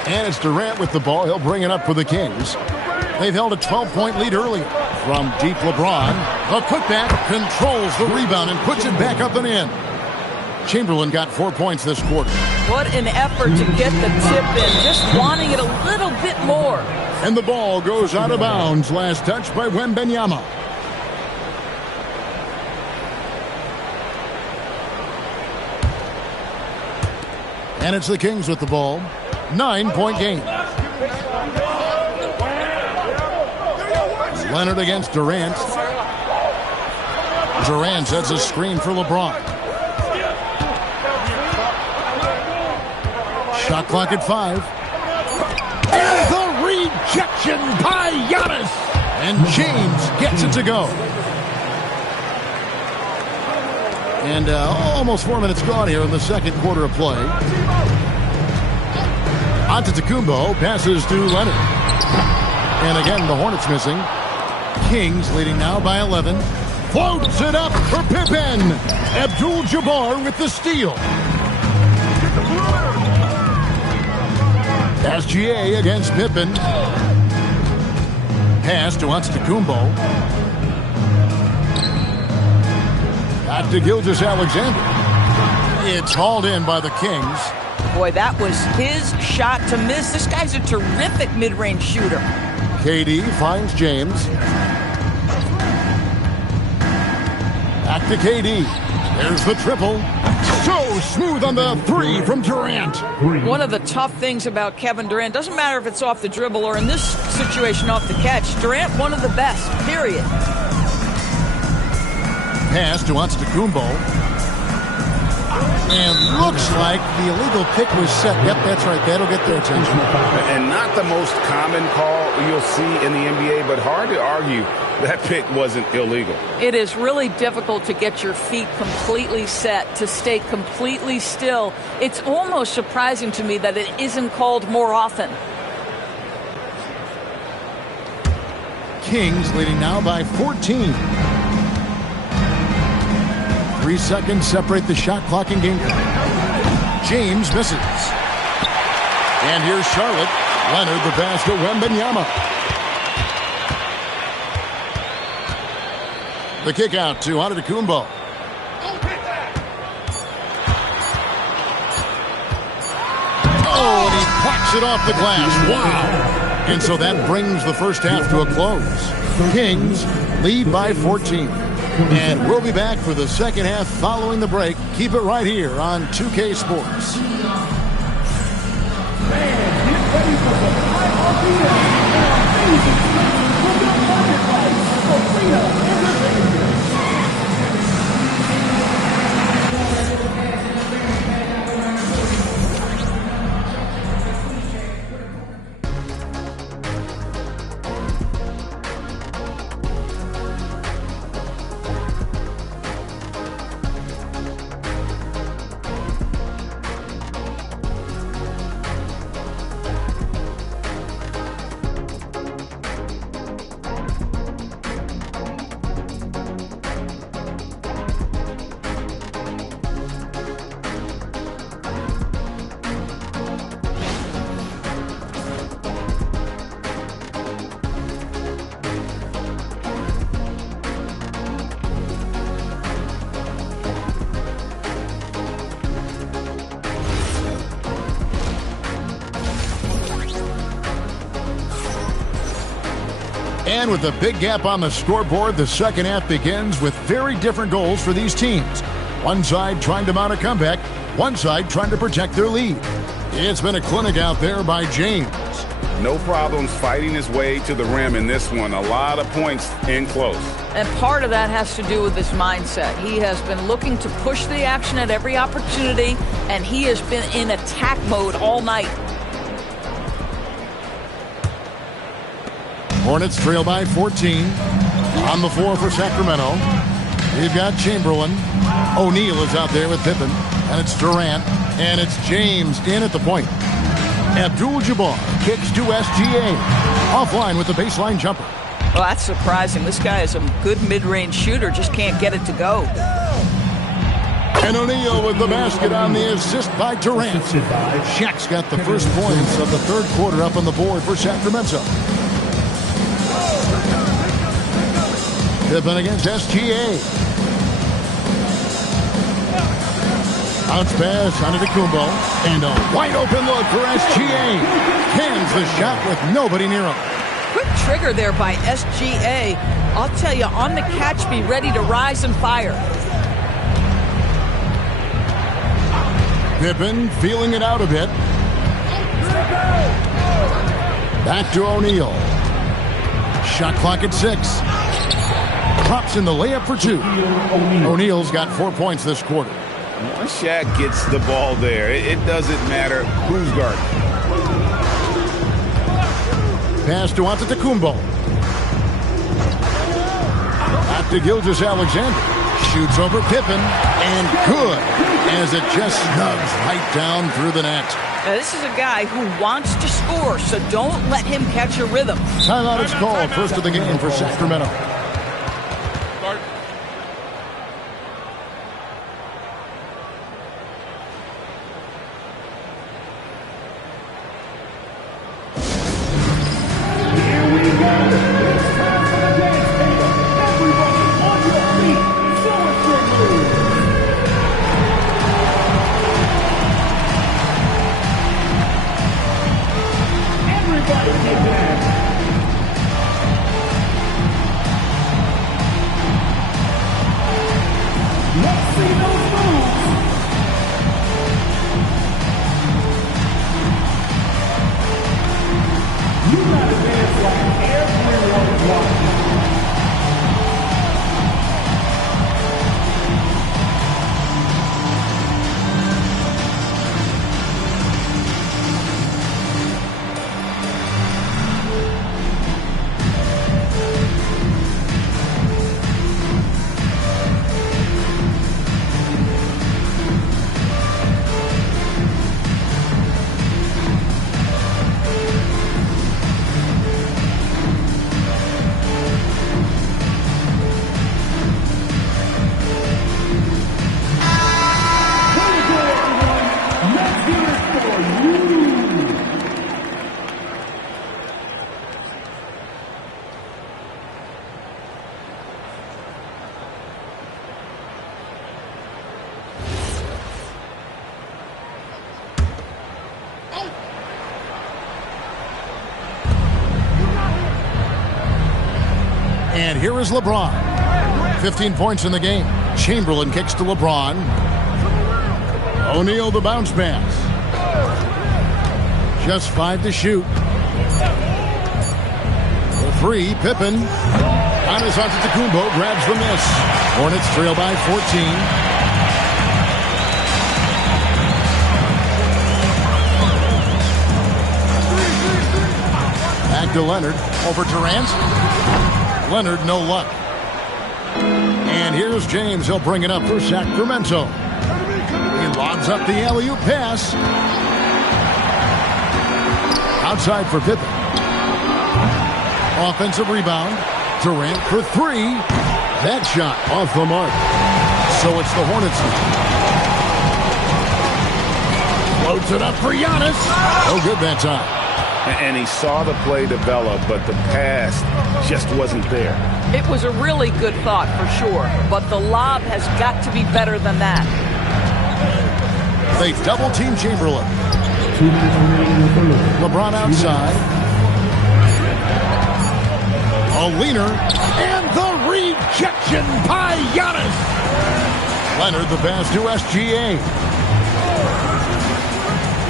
And it's Durant with the ball. He'll bring it up for the Kings. They've held a 12-point lead earlier. From deep, LeBron. The putback controls the rebound and puts it back up and in. Chamberlain got 4 points this quarter. What an effort to get the tip in. Just wanting it a little bit more. And the ball goes out of bounds. Last touch by Wembanyama. And it's the Kings with the ball. 9-point game. Leonard against Durant. Durant sets a screen for LeBron. Shot clock at 5. And the rejection by Giannis. And James gets it to go. And almost 4 minutes gone here in the second quarter of play. Antetokounmpo passes to Leonard. And again, the Hornets missing. Kings leading now by 11. Floats it up for Pippen. Abdul-Jabbar with the steal. SGA against Pippen. Pass to Antetokounmpo. Back to Gilgeous-Alexander. It's hauled in by the Kings. Boy, that was his shot to miss. This guy's a terrific mid-range shooter. KD finds James. Back to KD. There's the triple. So smooth on the 3 from Durant. One of the tough things about Kevin Durant, doesn't matter if it's off the dribble or in this situation off the catch, Durant one of the best, period. Pass to Antetokounmpo. And looks like the illegal pick was set. Yep, that's right. That'll get their attention. And not the most common call you'll see in the NBA, but hard to argue that pick wasn't illegal. It is really difficult to get your feet completely set, to stay completely still. It's almost surprising to me that it isn't called more often. Kings leading now by 14. 3 seconds separate the shot clock and game clock. James misses. And here's Charlotte. Leonard the pass to Wembanyama. The kick out to Antetokounmpo. Oh, and he cracks it off the glass. Wow. And so that brings the first half to a close. Kings lead by 14. And we'll be back for the second half following the break. Keep it right here on 2K Sports. And with a big gap on the scoreboard, the second half begins with very different goals for these teams. One side trying to mount a comeback, one side trying to protect their lead. It's been a clinic out there by James. No problems fighting his way to the rim in this one. A lot of points in close. And part of that has to do with his mindset. He has been looking to push the action at every opportunity, and he has been in attack mode all night. Hornets trail by 14. On the floor for Sacramento. You've got Chamberlain. O'Neal is out there with Pippen. And it's Durant. And it's James in at the point. Abdul-Jabbar kicks to SGA. Offline with the baseline jumper. Well, that's surprising. This guy is a good mid-range shooter, just can't get it to go. And O'Neal with the basket on the assist by Durant. Shaq's got the first points of the third quarter up on the board for Sacramento. Pippen against SGA. Bounce pass on Antetokounmpo. And a wide open look for SGA. Cans the shot with nobody near him. Quick trigger there by SGA. I'll tell you, on the catch, be ready to rise and fire. Pippen feeling it out a bit. Back to O'Neal. Shot clock at 6. Drops in the layup for 2. O'Neal's got 4 points this quarter. Once Shaq gets the ball there, it doesn't matter who's guarding. Pass to Antetokounmpo. Back to Gilgeous-Alexander. Shoots over Pippen. And good, as it just snugs right down through the net. Now, this is a guy who wants to score, so don't let him catch a rhythm. Timeout is called. First of the game for Sacramento. And here is LeBron. 15 points in the game. Chamberlain kicks to LeBron. O'Neal the bounce pass. Just 5 to shoot. The 3, Pippen. Giannis Antetokounmpo grabs the miss. Hornets trail by 14. Back to Leonard. Over Durant. Leonard, no luck. And here's James. He'll bring it up for Sacramento. He lobs up the alley-oop pass. Outside for Pippen. Offensive rebound. Durant for 3. That shot off the mark. So it's the Hornets now. Floats it up for Giannis. No good that time. And he saw the play develop, but the pass just wasn't there. It was a really good thought for sure, but the lob has got to be better than that. They double-team Chamberlain. LeBron outside. A leaner. And the rejection by Giannis. Leonard the pass to SGA.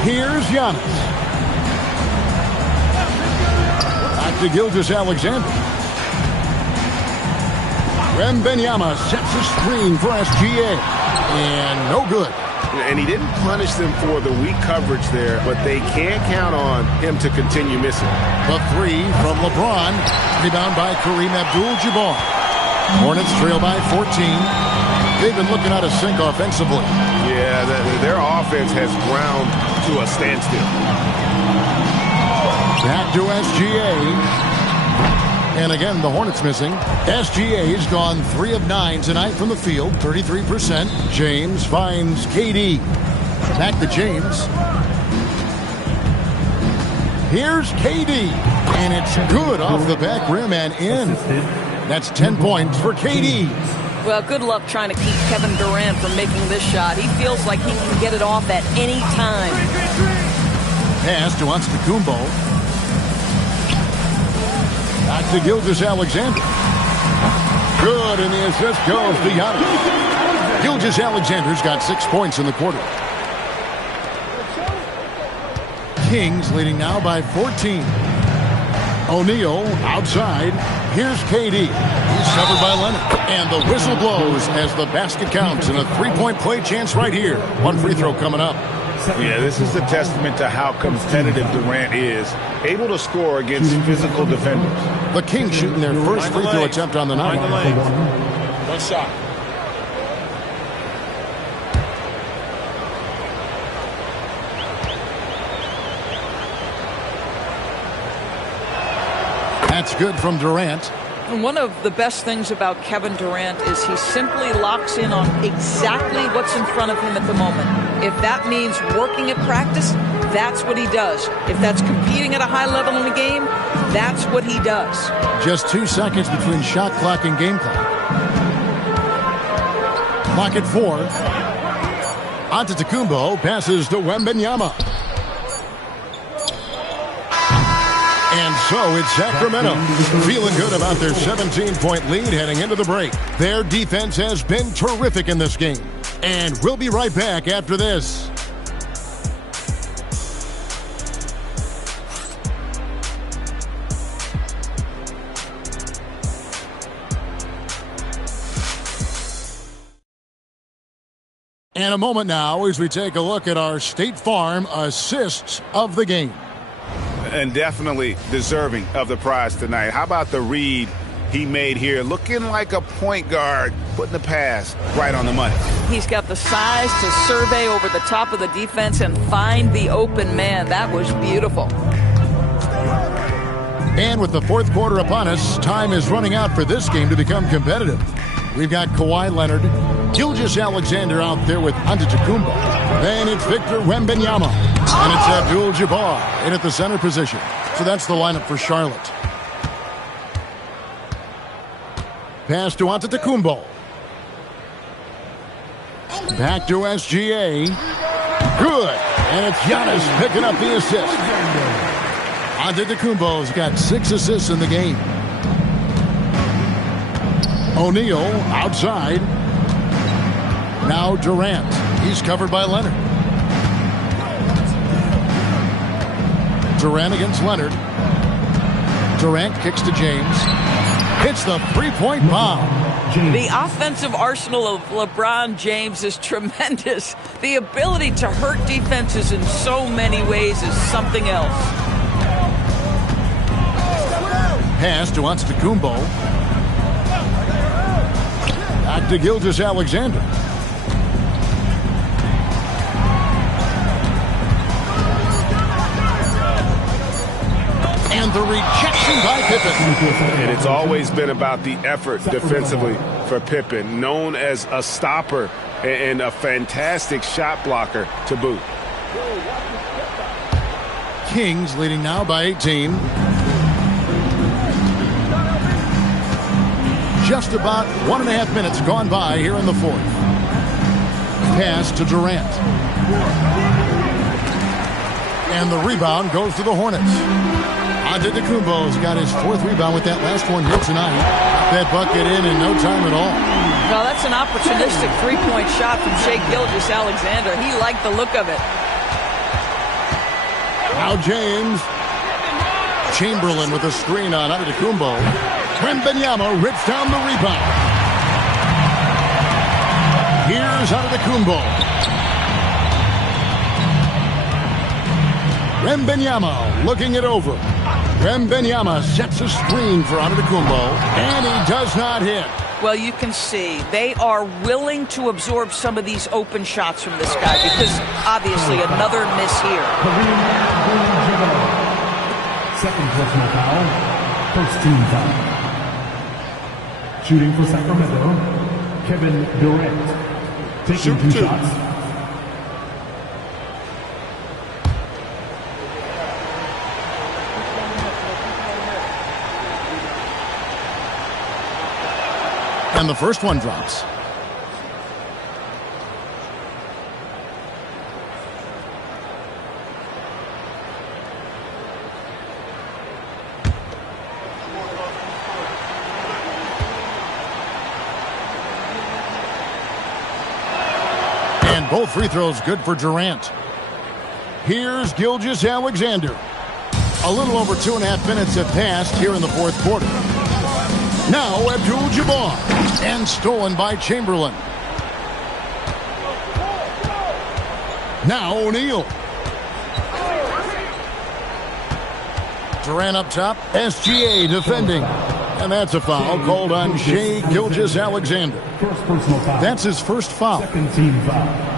Here's Giannis. To Gilgeous-Alexander. Wembanyama sets a screen for SGA. And no good. And he didn't punish them for the weak coverage there, but they can't count on him to continue missing. The 3 from LeBron. Rebound by Kareem Abdul-Jabbar. Hornets trail by 14. They've been looking out of sync offensively. Yeah, their offense has ground to a standstill. Back to SGA. And again, the Hornets missing. SGA's gone 3 of 9 tonight from the field, 33%. James finds KD. Back to James. Here's KD. And it's good off the back rim and in. That's 10 points for KD. Well, good luck trying to keep Kevin Durant from making this shot. He feels like he can get it off at any time. Pass to Antetokounmpo. Back to Gilgeous-Alexander. Good, and the assist goes to Giannis. Gilgeous-Alexander's got 6 points in the quarter. Kings leading now by 14. O'Neal outside. Here's KD. He's covered by Leonard. And the whistle blows as the basket counts, and a three-point play chance right here. One free throw coming up. Yeah, this is a testament to how competitive Durant is, able to score against physical defenders. The Kings shooting their first free throw attempt on the night. One shot. That's good from Durant. And one of the best things about Kevin Durant is he simply locks in on exactly what's in front of him at the moment. If that means working at practice, that's what he does. If that's competing at a high level in a game, that's what he does. Just 2 seconds between shot clock and game clock. Clock at 4. Antetokounmpo passes to Wembanyama. And so it's Sacramento feeling good about their 17-point lead heading into the break. Their defense has been terrific in this game. And we'll be right back after this. And a moment now as we take a look at our State Farm assists of the game. And definitely deserving of the prize tonight. How about the read he made here? Looking like a point guard, putting the pass right on the money. He's got the size to survey over the top of the defense and find the open man. That was beautiful. And with the fourth quarter upon us, time is running out for this game to become competitive. We've got Kawhi Leonard, Gilgeous-Alexander out there with Antetokounmpo. Then it's Victor Wembanyama. And it's Abdul-Jabbar in at the center position. So that's the lineup for Charlotte. Pass to Antetokounmpo. Back to SGA. Good. And it's Giannis picking up the assist. Antetokounmpo's got 6 assists in the game. O'Neal outside. Now Durant. He's covered by Leonard. Durant against Leonard. Durant kicks to James. Hits the three-point bomb. The offensive arsenal of LeBron James is tremendous. The ability to hurt defenses in so many ways is something else. Pass to Antetokounmpo. Back to Gilgeous-Alexander. And the rejection by Pippen. And it's always been about the effort defensively for Pippen, known as a stopper and a fantastic shot blocker to boot. Kings leading now by 18. Just about 1.5 minutes gone by here in the fourth. Pass to Durant. And the rebound goes to the Hornets. Antetokounmpo's got his 4th rebound with that last one here tonight. That bucket in no time at all. Now that's an opportunistic three-point shot from Shai Gilgeous-Alexander. He liked the look of it. Now James. Chamberlain with a screen on Antetokounmpo. Wembanyama rips down the rebound. Here's Antetokounmpo. Wembanyama looking it over. Wembanyama sets a screen for Antetokounmpo, and he does not hit. Well, you can see they are willing to absorb some of these open shots from this guy because obviously another miss here. Second personal foul. First team foul. Shooting for Sacramento, Kevin Durant. Taking two shots. And the first one drops. And both free throws good for Durant. Here's Gilgeous-Alexander. A little over 2.5 minutes have passed here in the fourth quarter. Now Abdul-Jabbar, and stolen by Chamberlain. Now O'Neal. Durant up top, SGA defending. And that's a foul called on Shai Gilgeous-Alexander. First personal foul. That's his first foul. Second team foul.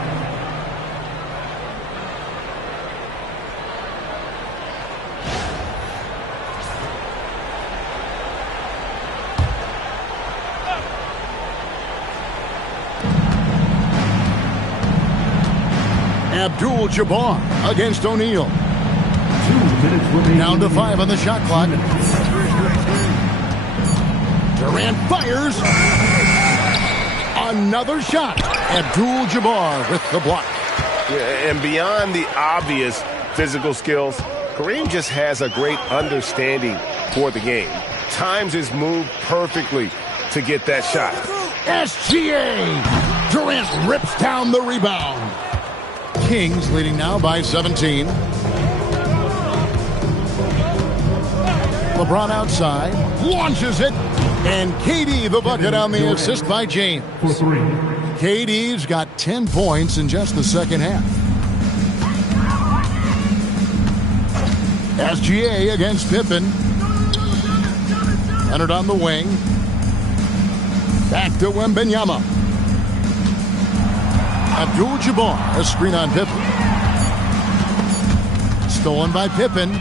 Abdul-Jabbar against O'Neal. 2 minutes remaining. Down to 5 on the shot clock. Durant fires. Another shot. Abdul-Jabbar with the block. Yeah, and beyond the obvious physical skills, Kareem just has a great understanding for the game. Times his move perfectly to get that shot. SGA. Durant rips down the rebound. Kings leading now by 17. LeBron outside, launches it, and KD the bucket on the assist by James. For 3. KD's got 10 points in just the second half. SGA against Pippen. Leonard on the wing. Back to Wembanyama. Abdul-Jabbar, a screen on Pippen. Stolen by Pippen.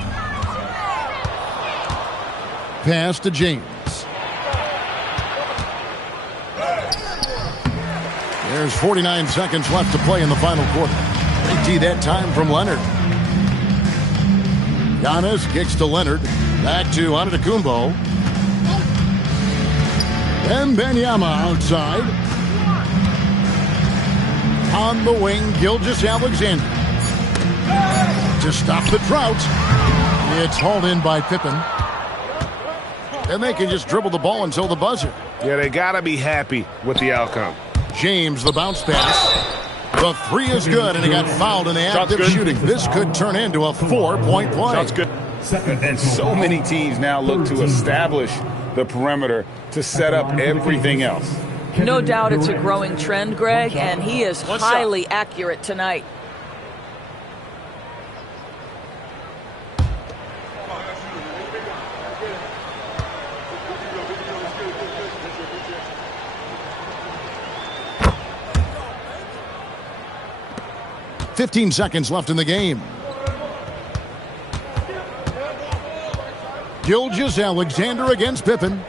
Pass to James. There's 49 seconds left to play in the final quarter. They tee that time from Leonard. Giannis kicks to Leonard. Back to Antetokounmpo. Wembanyama outside. On the wing, Gilgeous-Alexander. To stop the drought. It's hauled in by Pippen. And they can just dribble the ball until the buzzer. Yeah, they got to be happy with the outcome. James, the bounce pass. The three is good, and he got fouled in the act of shooting. This could turn into a 4-point play. That's good. And so many teams now look to establish the perimeter to set up everything else. No doubt it's a growing trend, Greg, and he is highly accurate tonight. .15 seconds left in the game. Gilgeous-Alexander against Pippen.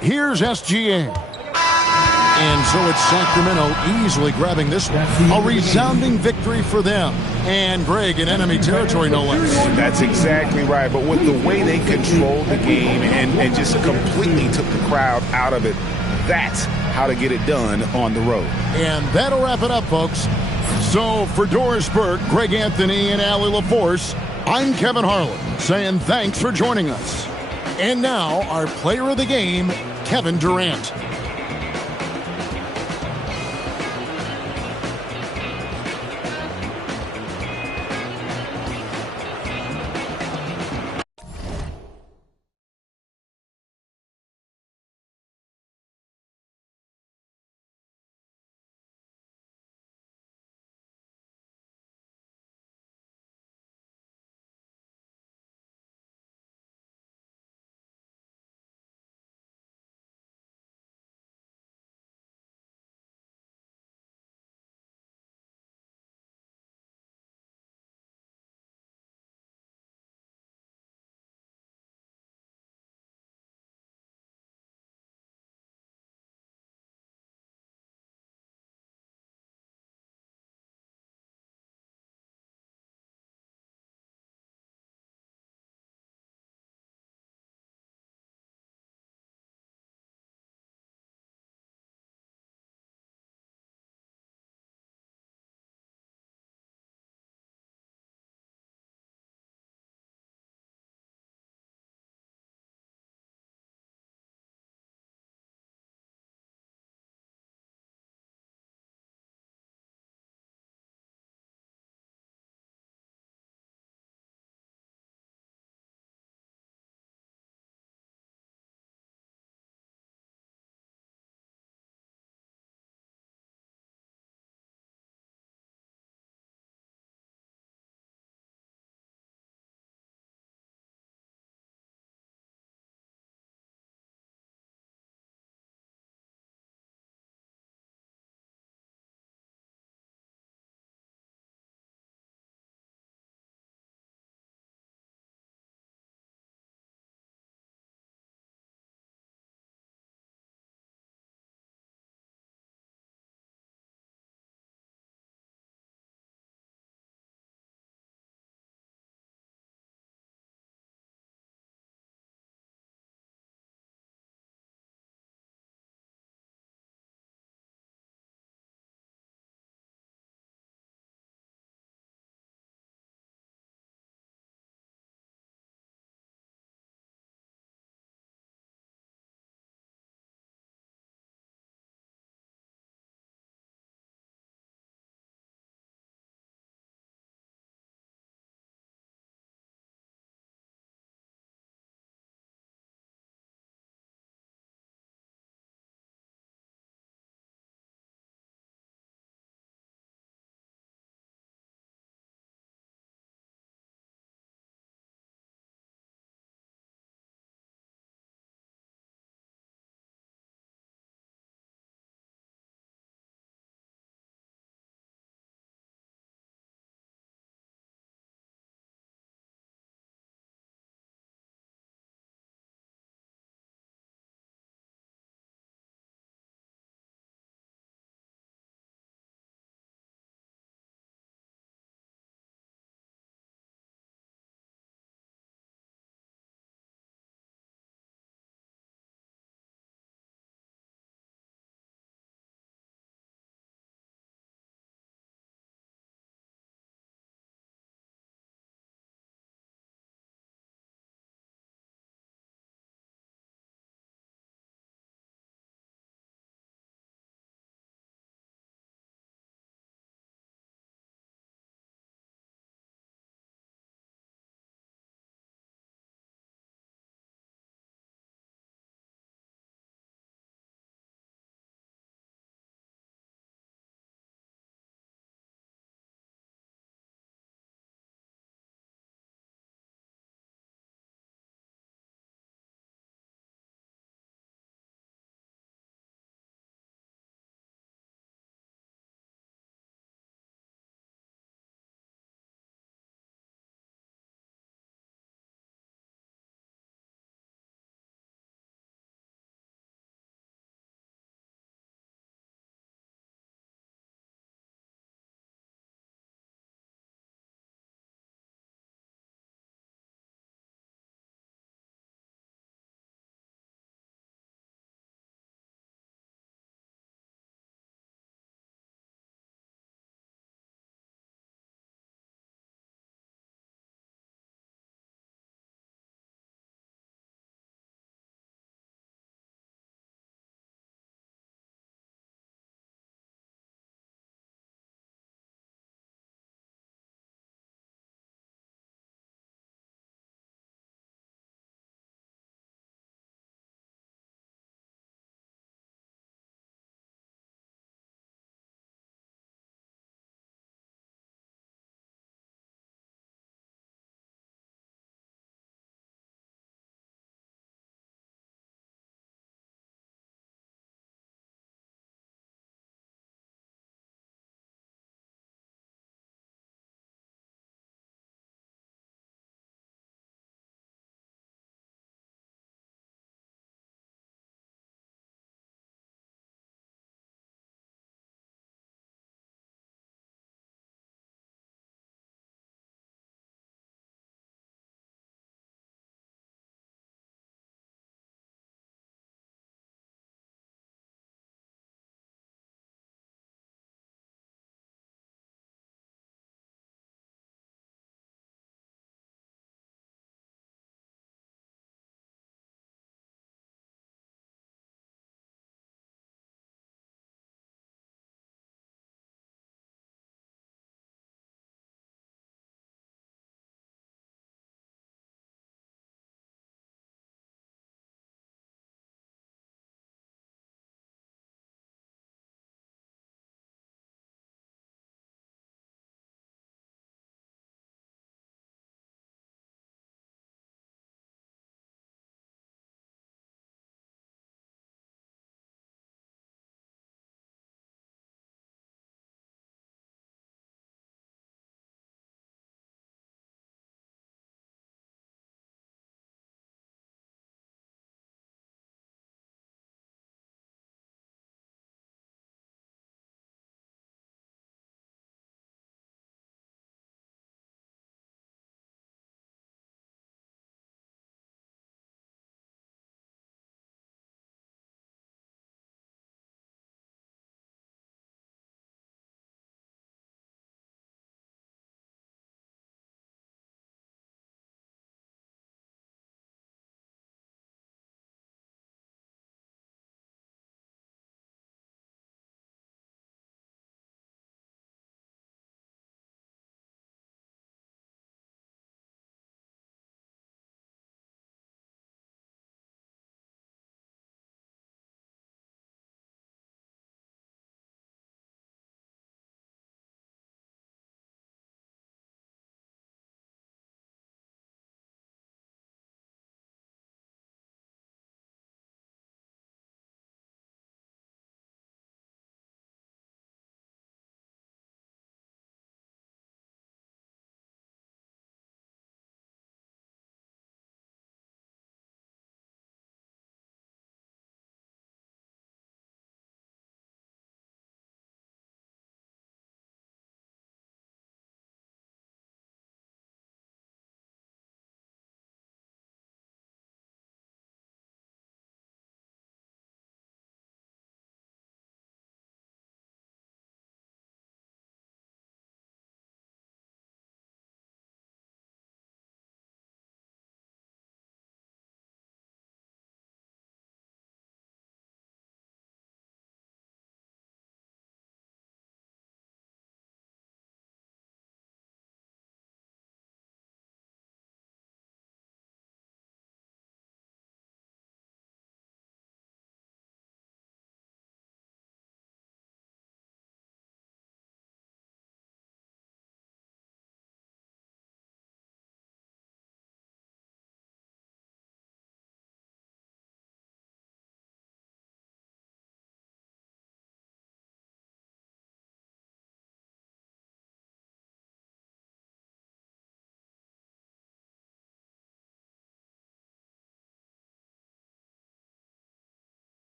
Here's SGA. And so it's Sacramento easily grabbing this one. A resounding victory for them. And Greg in enemy territory, no less. That's exactly right. But with the way they controlled the game and just completely took the crowd out of it, that's how to get it done on the road. And that'll wrap it up, folks. So for Doris Burke, Greg Anthony, and Allie LaForce, I'm Kevin Harlan saying thanks for joining us. And now our player of the game, Kevin Durant.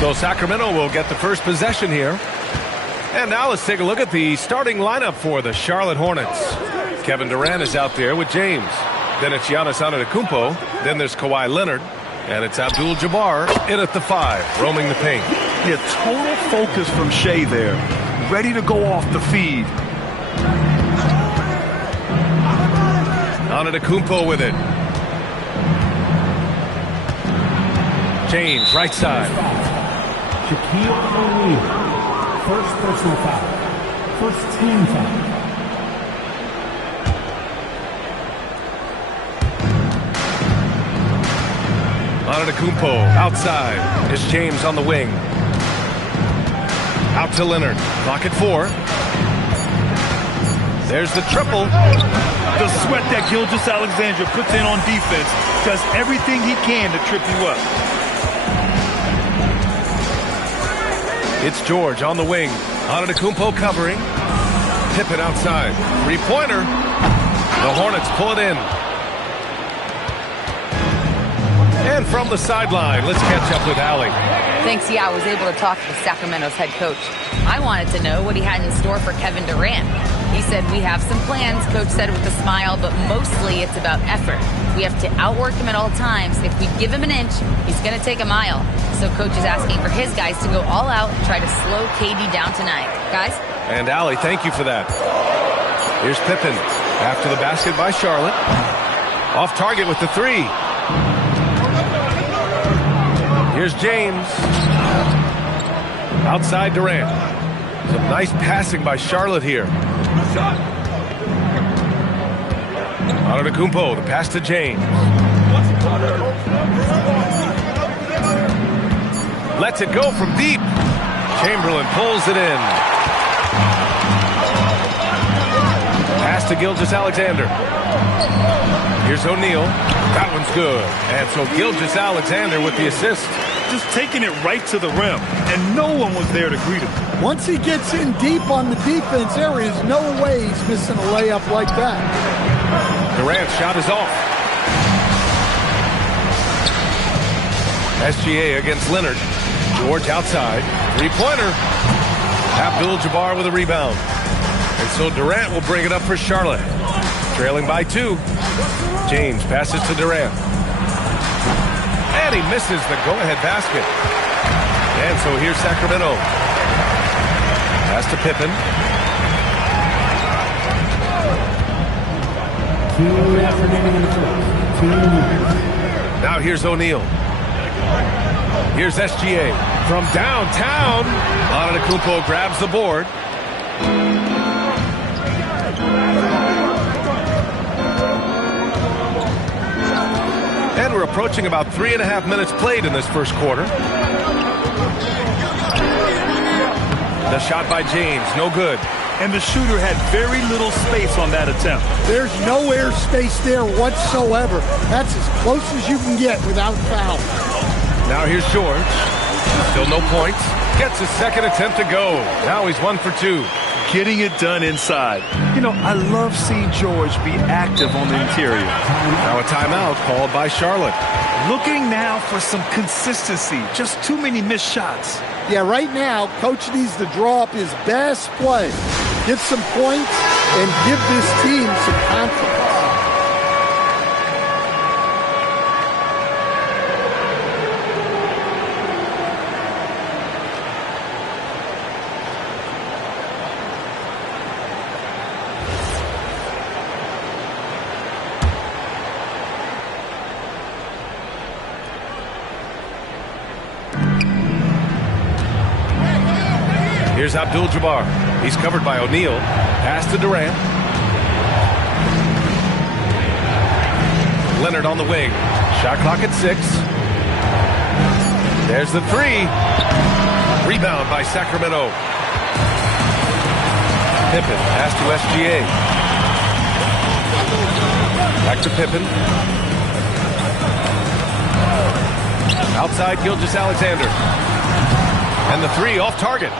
So Sacramento will get the first possession here. And now let's take a look at the starting lineup for the Charlotte Hornets. Kevin Durant is out there with James. Then it's Giannis Antetokounmpo. Then there's Kawhi Leonard. And it's Abdul-Jabbar in at the 5, roaming the paint. Yeah, total focus from Shea there. Ready to go off the feed. Antetokounmpo with it. James, right side. Shaquille O'Neal. First personal foul. First team foul. Antetokounmpo outside. It's James on the wing. Out to Leonard. Clock at 4. There's the triple. The sweat that Gilgeous-Alexander puts in on defense does everything he can to trip you up. It's George on the wing. Antetokounmpo covering. Pippen outside. Three-pointer. The Hornets pull it in. And from the sideline, let's catch up with Allie. Thanks, I was able to talk to Sacramento's head coach. I wanted to know what he had in store for Kevin Durant. He said, we have some plans, Coach said with a smile, but mostly it's about effort. We have to outwork him at all times. If we give him an inch, he's going to take a mile. So Coach is asking for his guys to go all out and try to slow KD down tonight. Guys? And Allie, thank you for that. Here's Pippen after the basket by Charlotte. Off target with the 3. Here's James. Outside Durant. Some nice passing by Charlotte here. Antetokounmpo, the pass to James. Lets it go from deep. Chamberlain pulls it in. Pass to Gilgeous-Alexander. Here's O'Neal. That one's good. And so Gilgeous-Alexander with the assist. Just taking it right to the rim, and no one was there to greet him. Once he gets in deep on the defense, there is no way he's missing a layup like that. Durant's shot is off. SGA against Leonard. George outside. Three-pointer. Abdul-Jabbar with a rebound. And so Durant will bring it up for Charlotte. Trailing by 2. James passes to Durant. And he misses the go-ahead basket. And so here's Sacramento. Pass to Pippen. Now here's O'Neal. Here's SGA. From downtown, Antetokounmpo grabs the board. And we're approaching about 3.5 minutes played in this first quarter. The shot by James, no good. And the shooter had very little space on that attempt. There's no air space there whatsoever. That's as close as you can get without foul. Now here's George. Still no points. Gets his second attempt to go. Now he's 1 for 2. Getting it done inside. You know, I love seeing George be active on the interior. Now a timeout called by Charlotte. Looking now for some consistency. Just too many missed shots. Yeah, right now, Coach needs to draw up his best play. Get some points and give this team some confidence. Here's Abdul-Jabbar. He's covered by O'Neal. Pass to Durant. Leonard on the wing. Shot clock at 6. There's the 3. Rebound by Sacramento. Pippen. Pass to SGA. Back to Pippen. Outside Gilgeous-Alexander. And the 3 off target.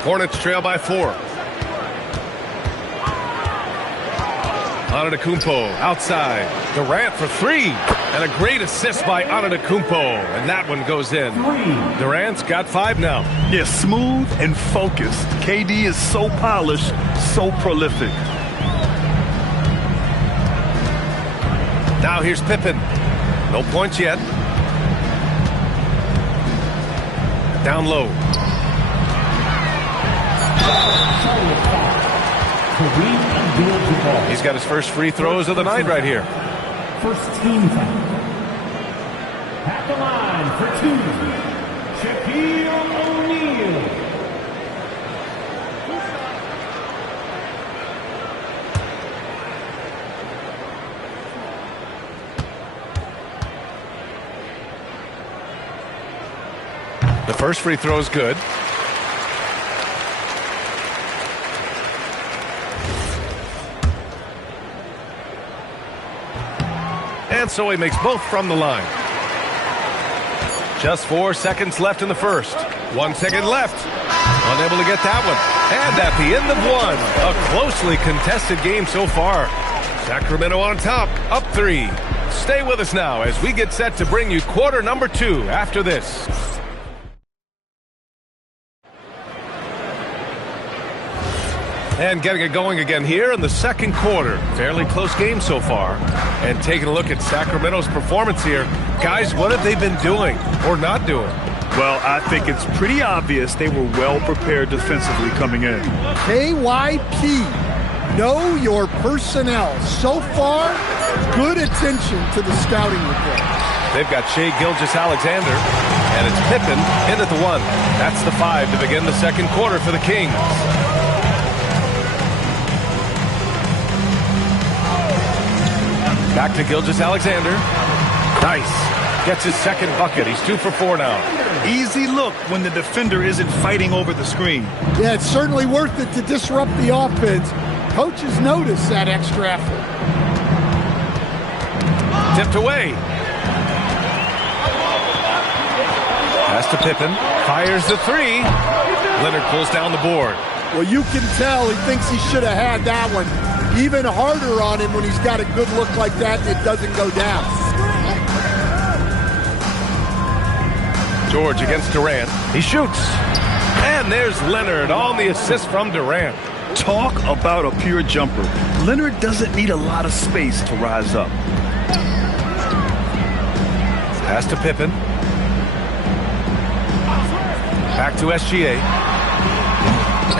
Hornets trail by 4. Antetokounmpo outside. Durant for three. And a great assist by Antetokounmpo. And that one goes in. Durant's got 5 now. Yeah, smooth and focused. KD is so polished, so prolific. Now here's Pippen. No points yet. Down low. He's got his first free throws of the night right here. First team foul. At the line for 2, Shaquille O'Neal. The first free throw is good. And so he makes both from the line. Just 4 seconds left in the first. 1 second left. Unable to get that one. And at the end of one, a closely contested game so far. Sacramento on top, up 3. Stay with us now as we get set to bring you quarter number 2 after this. And getting it going again here in the second quarter. Fairly close game so far. And taking a look at Sacramento's performance here. Guys, what have they been doing or not doing? Well, I think it's pretty obvious they were well prepared defensively coming in. KYP, know your personnel. So far, good attention to the scouting report. They've got Shai Gilgeous-Alexander, and it's Pippen in at the 1. That's the 5 to begin the second quarter for the Kings. Back to Gilgeous-Alexander. Nice. Gets his second bucket. He's 2 for 4 now. Easy look when the defender isn't fighting over the screen. Yeah, it's certainly worth it to disrupt the offense. Coaches notice that extra effort. Tipped away. Pass to Pippen. Fires the 3. Leonard pulls down the board. Well, you can tell he thinks he should have had that one. Even harder on him when he's got a good look like that and it doesn't go down. George against Durant. He shoots. And there's Leonard on the assist from Durant. Talk about a pure jumper. Leonard doesn't need a lot of space to rise up. Pass to Pippen. Back to SGA.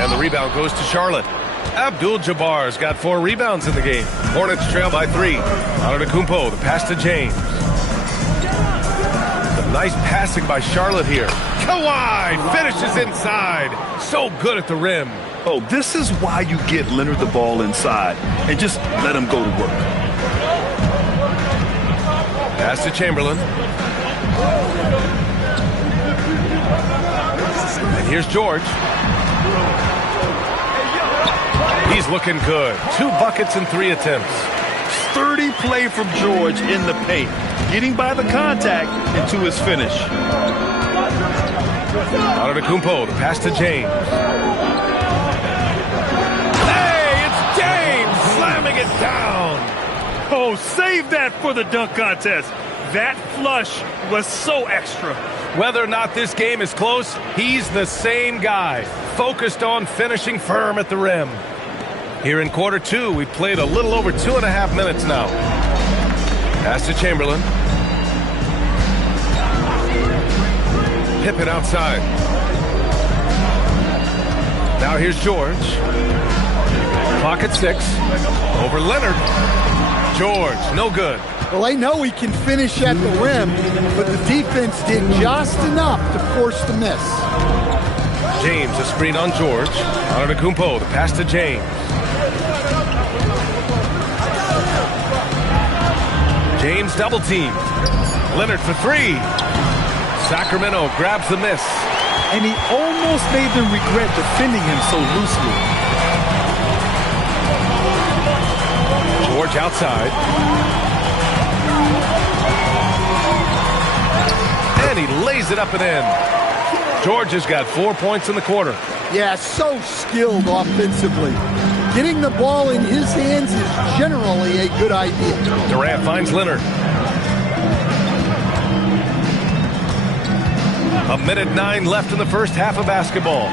And the rebound goes to Charlotte. Abdul-Jabbar's got 4 rebounds in the game. Hornets trail by 3. Antetokounmpo, the pass to James. Some nice passing by Charlotte here. Kawhi finishes inside. So good at the rim. Oh, this is why you get Leonard the ball inside and just let him go to work. Pass to Chamberlain. And here's George. He's looking good. 2 buckets and 3 attempts. Sturdy play from George in the paint, getting by the contact and to his finish. Antetokounmpo, the pass to James. Hey, it's James slamming it down. Oh, save that for the dunk contest. That flush was so extra. Whether or not this game is close, he's the same guy, focused on finishing firm at the rim. Here in quarter 2, we've played a little over 2.5 minutes now. Pass to Chamberlain. Pippen outside. Now here's George. Clock at 6. Over Leonard. George, no good. Well, they know he can finish at the rim, but the defense did just enough to force the miss. James, a screen on George. Antetokounmpo, the pass to James. James double teamed. Leonard for 3. Sacramento grabs the miss. And he almost made them regret defending him so loosely. George outside. And he lays it up and in. George has got 4 points in the quarter. Yeah, so skilled offensively. Getting the ball in his hands is generally a good idea. Durant finds Leonard. 1:09 left in the first half of basketball.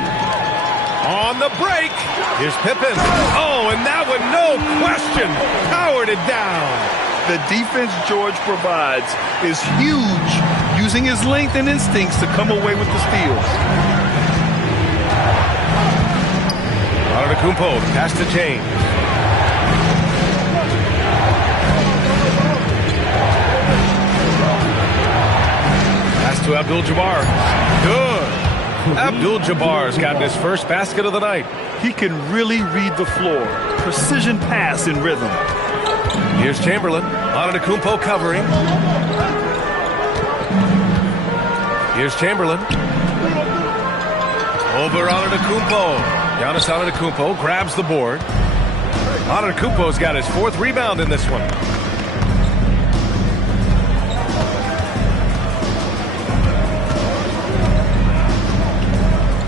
On the break, here's Pippen. Oh, and that one, no question, powered it down. The defense George provides is huge, using his length and instincts to come away with the steals. Antetokounmpo, pass to James. Pass to Abdul-Jabbar. Good. Abdul-Jabbar's gotten his first basket of the night. He can really read the floor. Precision pass in rhythm. Here's Chamberlain. Antetokounmpo covering. Here's Chamberlain. Over Antetokounmpo. Giannis Antetokounmpo grabs the board. Antetokounmpo's got his 4th rebound in this one.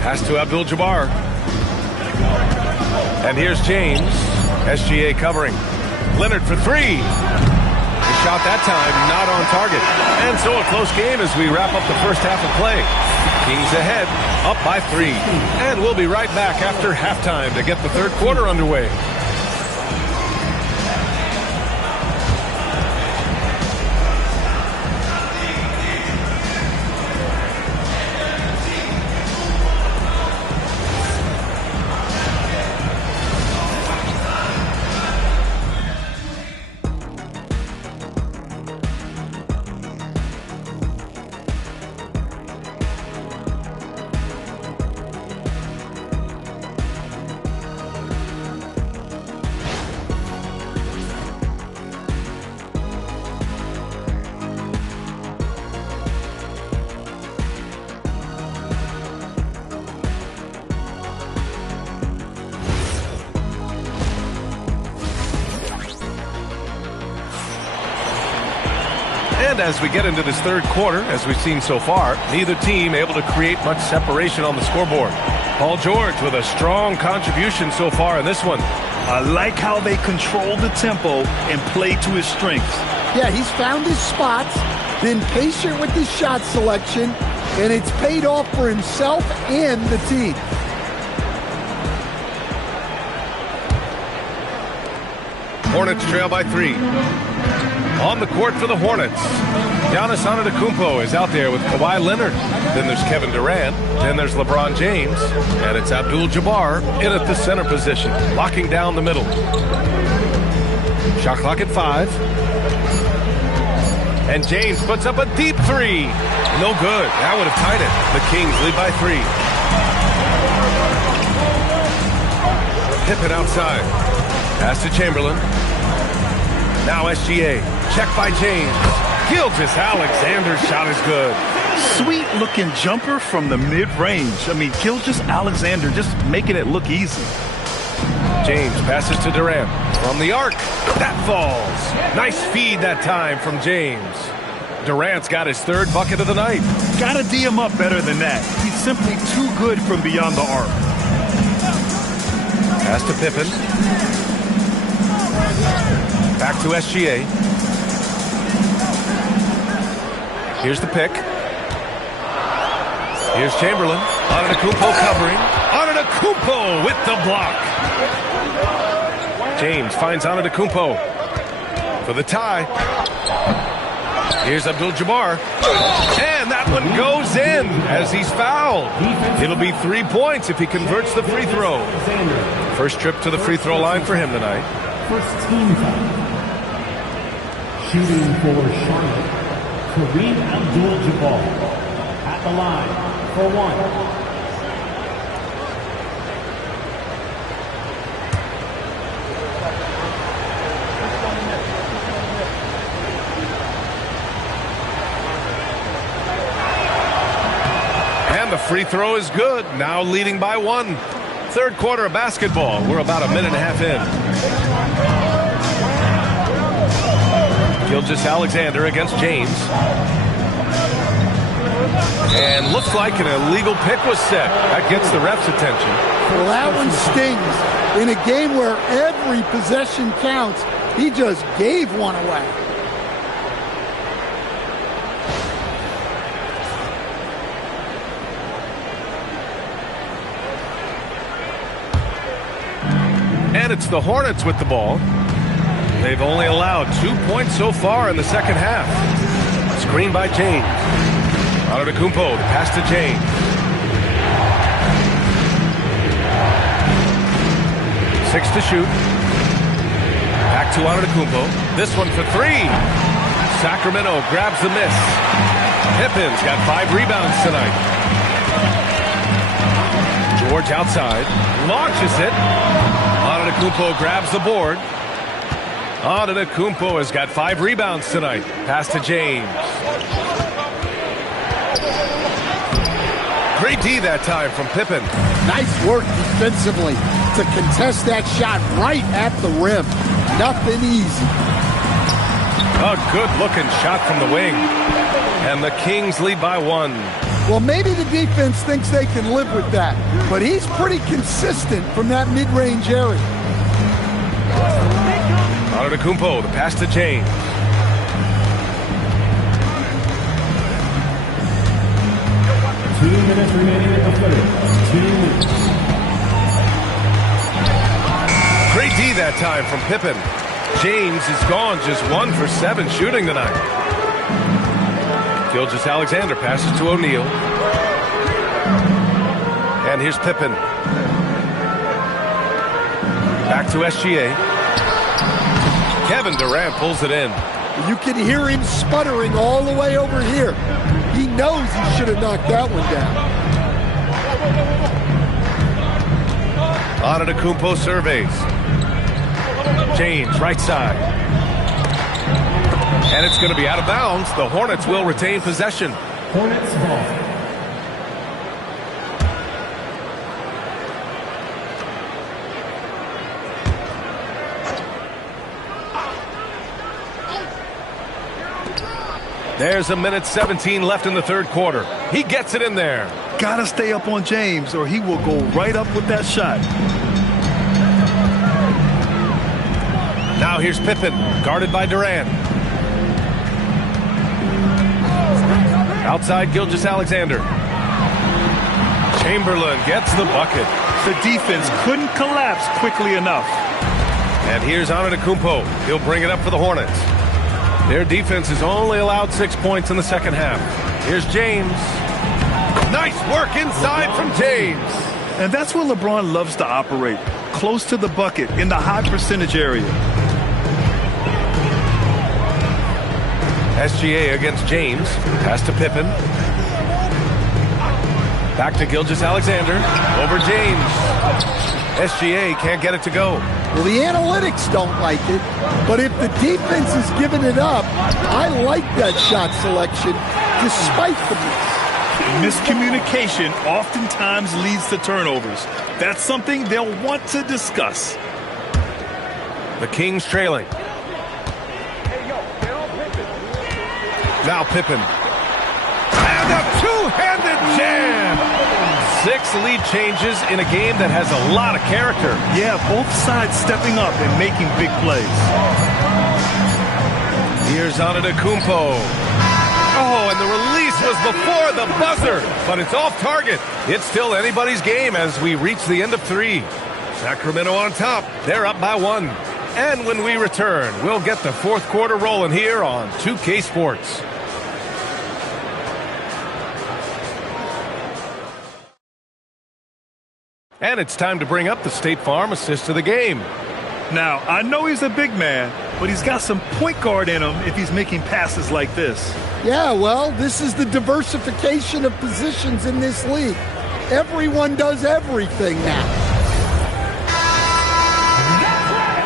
Pass to Abdul-Jabbar. And here's James. SGA covering. Leonard for 3. The shot that time not on target. And so a close game as we wrap up the first half of play. Kings ahead, up by 3. And we'll be right back after halftime to get the third quarter underway. And as we get into this third quarter, as we've seen so far, neither team able to create much separation on the scoreboard. Paul George with a strong contribution so far in this one. I like how they control the tempo and play to his strengths. Yeah, he's found his spots, been patient with his shot selection, and it's paid off for himself and the team. Hornets trail by 3. On the court for the Hornets, Giannis Antetokounmpo is out there with Kawhi Leonard. Then there's Kevin Durant. Then there's LeBron James. And it's Abdul-Jabbar in at the center position, locking down the middle. Shot clock at 5. And James puts up a deep 3. No good. That would have tied it. The Kings lead by 3. Pippen outside. Pass to Chamberlain. Now SGA. Check by James. Gilgeous-Alexander's shot is good. Sweet-looking jumper from the mid-range. I mean, Gilgeous-Alexander just making it look easy. James passes to Durant. From the arc. That falls. Nice feed that time from James. Durant's got his 3rd bucket of the night. Gotta D him up better than that. He's simply too good from beyond the arc. Pass to Pippen. Back to SGA. Here's the pick. Here's Chamberlain. Antetokounmpo covering. Antetokounmpo with the block. James finds Antetokounmpo for the tie. Here's Abdul-Jabbar. And that one goes in as he's fouled. It'll be 3 points if he converts the free throw. First trip to the free throw line for him tonight. First team foul. Shooting for Charlotte, Kareem Abdul-Jabbar at the line for 1. And the free throw is good. Now leading by 1. Third quarter of basketball. We're about a minute and a half in. Gilgeous-Alexander against James. And looks like an illegal pick was set. That gets the ref's attention. Well, that one stings. In a game where every possession counts, he just gave one away. And it's the Hornets with the ball. They've only allowed 2 points so far in the second half. Screen by James. Antetokounmpo, pass to James. Six to shoot. Back to Antetokounmpo. This one for three. Sacramento grabs the miss. Pippen's got 5 rebounds tonight. George outside. Launches it. Antetokounmpo grabs the board. Antetokounmpo has got 5 rebounds tonight. Pass to James. Great D that time from Pippen. Nice work defensively to contest that shot right at the rim. Nothing easy. A good-looking shot from the wing. And the Kings lead by 1. Well, maybe the defense thinks they can live with that, but he's pretty consistent from that mid-range area. Antetokounmpo, the pass to James. Minutes remaining in the third. 2 minutes. Great D that time from Pippen. James is gone, just 1 for 7 shooting tonight. Gilgeous-Alexander passes to O'Neal. And here's Pippen. Back to SGA. Kevin Durant pulls it in. You can hear him sputtering all the way over here. He knows he should have knocked that one down. Antetokounmpo surveys. James, right side. And it's going to be out of bounds. The Hornets will retain possession. Hornets ball. There's 1:17 left in the third quarter. He gets it in there. Gotta stay up on James or he will go right up with that shot. Now here's Pippen, guarded by Durant. Outside Gilgeous-Alexander. Chamberlain gets the bucket. The defense couldn't collapse quickly enough. And here's Antetokounmpo. He'll bring it up for the Hornets. Their defense has only allowed 6 points in the second half. Here's James. Nice work inside from James. And that's where LeBron loves to operate. Close to the bucket in the high percentage area. SGA against James. Pass to Pippen. Back to Gilgeous-Alexander. Over James. SGA can't get it to go. Well, the analytics don't like it, but if the defense is giving it up, I like that shot selection despite the miss. Miscommunication oftentimes leads to turnovers. That's something they'll want to discuss. The Kings trailing. Now Pippen. And a two-handed jam. 6 lead changes in a game that has a lot of character. Yeah, both sides stepping up and making big plays. Here's Antetokounmpo. Oh, and the release was before the buzzer, but it's off target. It's still anybody's game as we reach the end of 3. Sacramento on top. They're up by 1. And when we return, we'll get the fourth quarter rolling here on 2K Sports. And it's time to bring up the State Farm assist of the game. Now, I know he's a big man, but he's got some point guard in him if he's making passes like this. Yeah, well, this is the diversification of positions in this league. Everyone does everything now.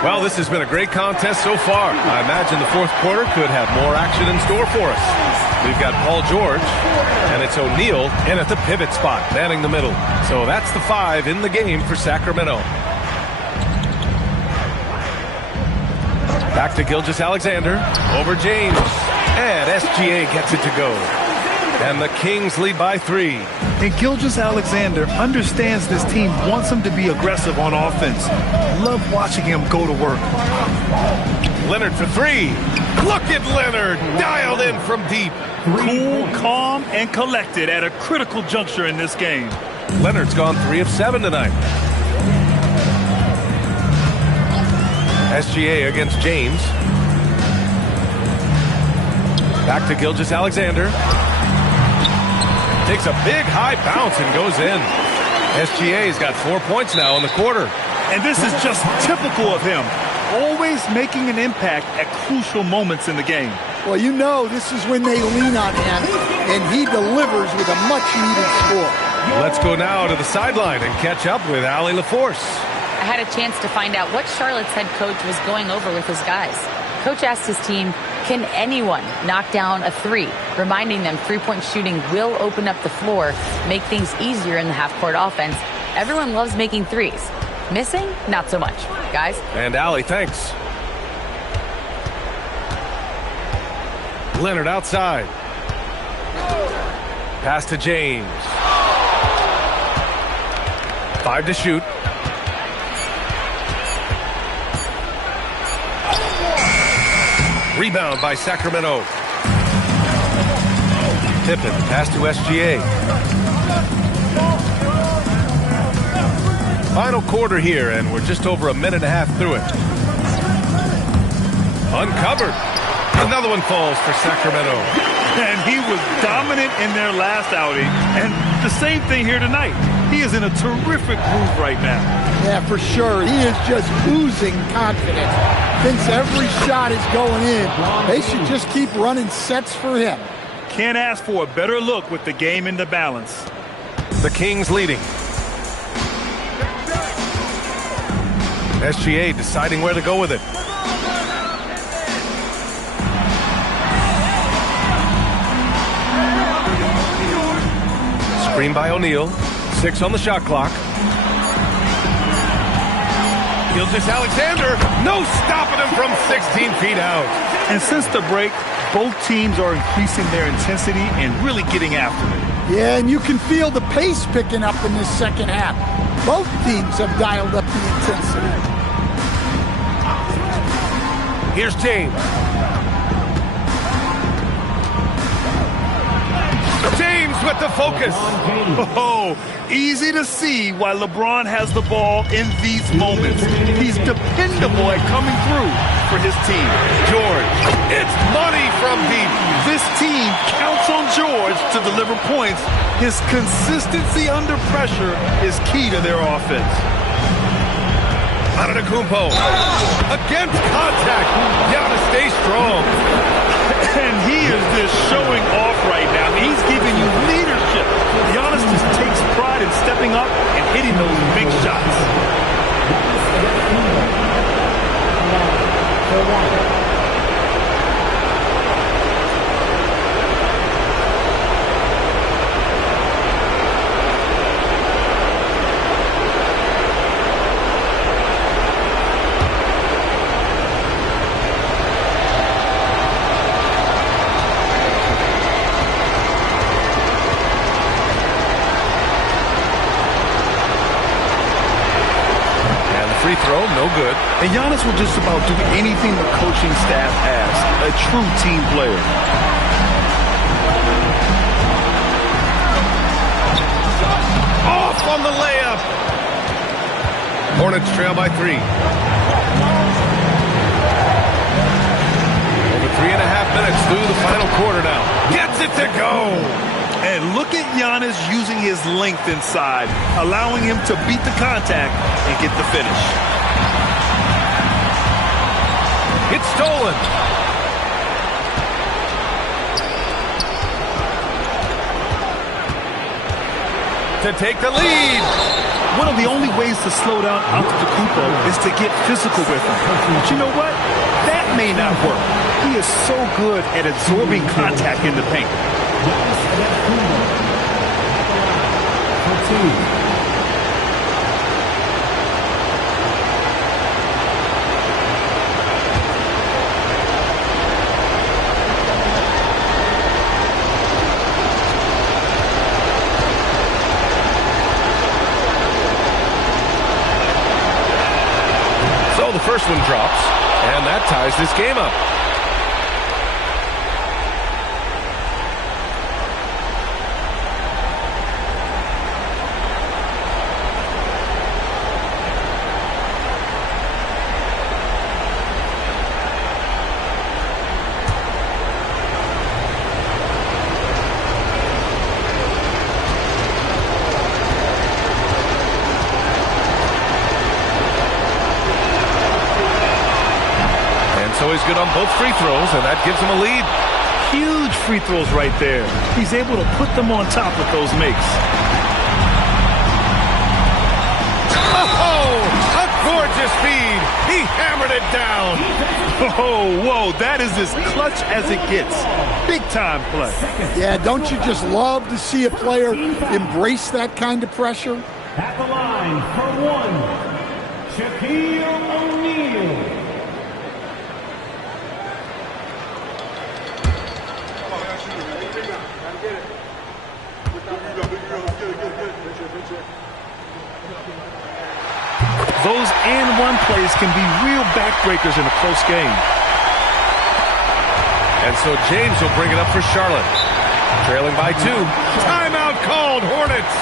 Well, this has been a great contest so far. I imagine the fourth quarter could have more action in store for us. We've got Paul George, and it's O'Neal in at the pivot spot, manning the middle. So that's the 5 in the game for Sacramento. Back to Gilgeous-Alexander, over James, and SGA gets it to go. And the Kings lead by 3. And Gilgeous-Alexander understands this team wants him to be aggressive on offense. Love watching him go to work. Leonard for 3. Look at Leonard, dialed in from deep. Cool, calm, and collected at a critical juncture in this game. Leonard's gone 3 of 7 tonight. SGA against James. Back to Gilgeous-Alexander. Takes a big high bounce and goes in. SGA's got 4 points now in the quarter. And this is just typical of him. Always making an impact at crucial moments in the game. Well, you know this is when they lean on him, and he delivers with a much-needed score. Let's go now to the sideline and catch up with Allie LaForce. I had a chance to find out what Charlotte's head coach was going over with his guys. Coach asked his team, can anyone knock down a 3? Reminding them three-point shooting will open up the floor, make things easier in the half-court offense. Everyone loves making threes. Missing? Not so much. Guys? And Allie, thanks. Leonard outside. Pass to James. 5 to shoot. Rebound by Sacramento. Pippen, pass to SGA. Final quarter here, and we're just over a minute and a half through it. Uncovered. Another one falls for Sacramento. And he was dominant in their last outing, and the same thing here tonight. He is in a terrific groove right now. Yeah, for sure. He is just oozing confidence. Thinks every shot is going in. They should just keep running sets for him. Can't ask for a better look with the game in the balance. The Kings leading. SGA deciding where to go with it. Screen by O'Neal. 6 on the shot clock. Gilgeous-Alexander, no stopping him from 16 feet out. And since the break, both teams are increasing their intensity and really getting after it. Yeah, and you can feel the pace picking up in this second half. Both teams have dialed up the intensity. Here's James. James with the focus. Oh, easy to see why LeBron has the ball in these moments. He's dependable at coming through for his team. George, it's money from deep. This team counts on George to deliver points. His consistency under pressure is key to their offense. Antetokounmpo against contact. Giannis, stay strong. And he is just showing off right now. He's giving you leadership. Giannis just takes pride in stepping up and hitting those big shots. Free throw, no good. And Giannis will just about do anything the coaching staff asks. A true team player. Off on the layup. Hornets trail by 3. Over 3.5 minutes through the final quarter now. Gets it to go. And look at Giannis using his length inside, allowing him to beat the contact and get the finish. It's stolen. To take the lead. One of the only ways to slow down Antetokounmpo is to get physical with him. But you know what? That may not work. He is so good at absorbing contact in the paint. first one drops, and that ties this game up. So he's good on both free throws, and that gives him a lead. Huge free throws right there. He's able to put them on top with those makes. Oh, a gorgeous feed. He hammered it down. Oh, whoa, that is as clutch as it gets. Big time play. Yeah, don't you just love to see a player embrace that kind of pressure? At the line for one, Shaquille O'Neal. Those and one plays can be real backbreakers in a close game. And so James will bring it up for Charlotte. Trailing by 2. Timeout called, Hornets.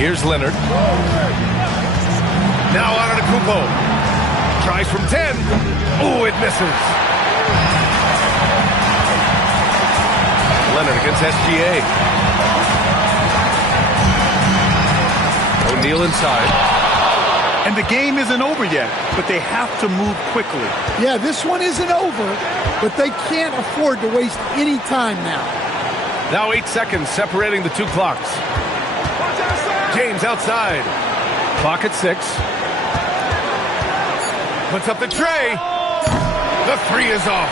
Here's Leonard. Now Antetokounmpo. Tries from 10. Oh, it misses. Leonard against SGA. O'Neal inside. And the game isn't over yet, but they have to move quickly. Yeah, this one isn't over, but they can't afford to waste any time now. Now 8 seconds separating the two clocks. James outside. Clock at 6. Puts up the tray. The 3 is off.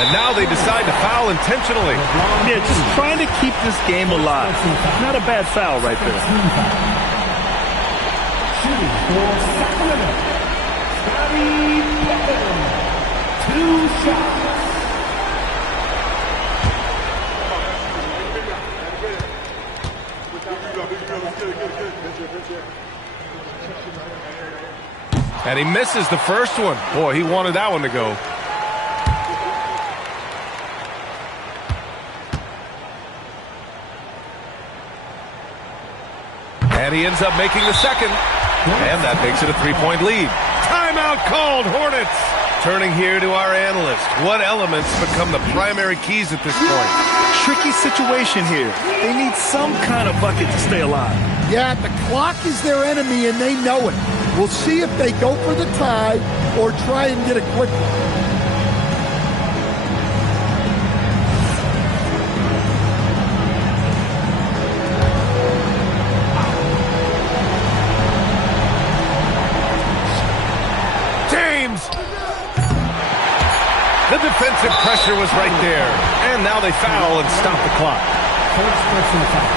And now they decide to foul intentionally. Yeah, just trying to keep this game alive. Not a bad foul right there. Shooting for Sacramento, Scottie Pippen. 2 shots. And he misses the first one. Boy, he wanted that one to go. And he ends up making the second. And that makes it a 3-point lead. Timeout called, Hornets. Turning here to our analyst. What elements become the primary keys at this point? Tricky situation here. They need some kind of bucket to stay alive. Yeah, the clock is their enemy, and they know it. We'll see if they go for the tie or try and get a quick one. The defensive pressure was right there. And now they foul and stop the clock. First person foul.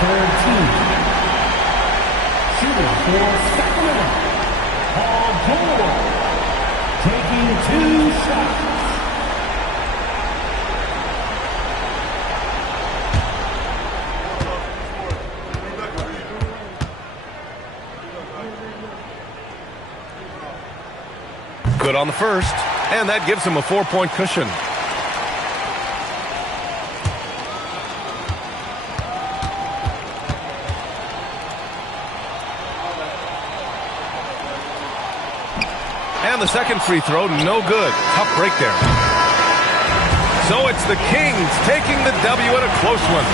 Third team. Shooting for Sacramento, Paul George. Taking 2 shots. Good on the first. And that gives him a 4-point cushion. And the second free throw, no good. Tough break there. So it's the Kings taking the W in a close one.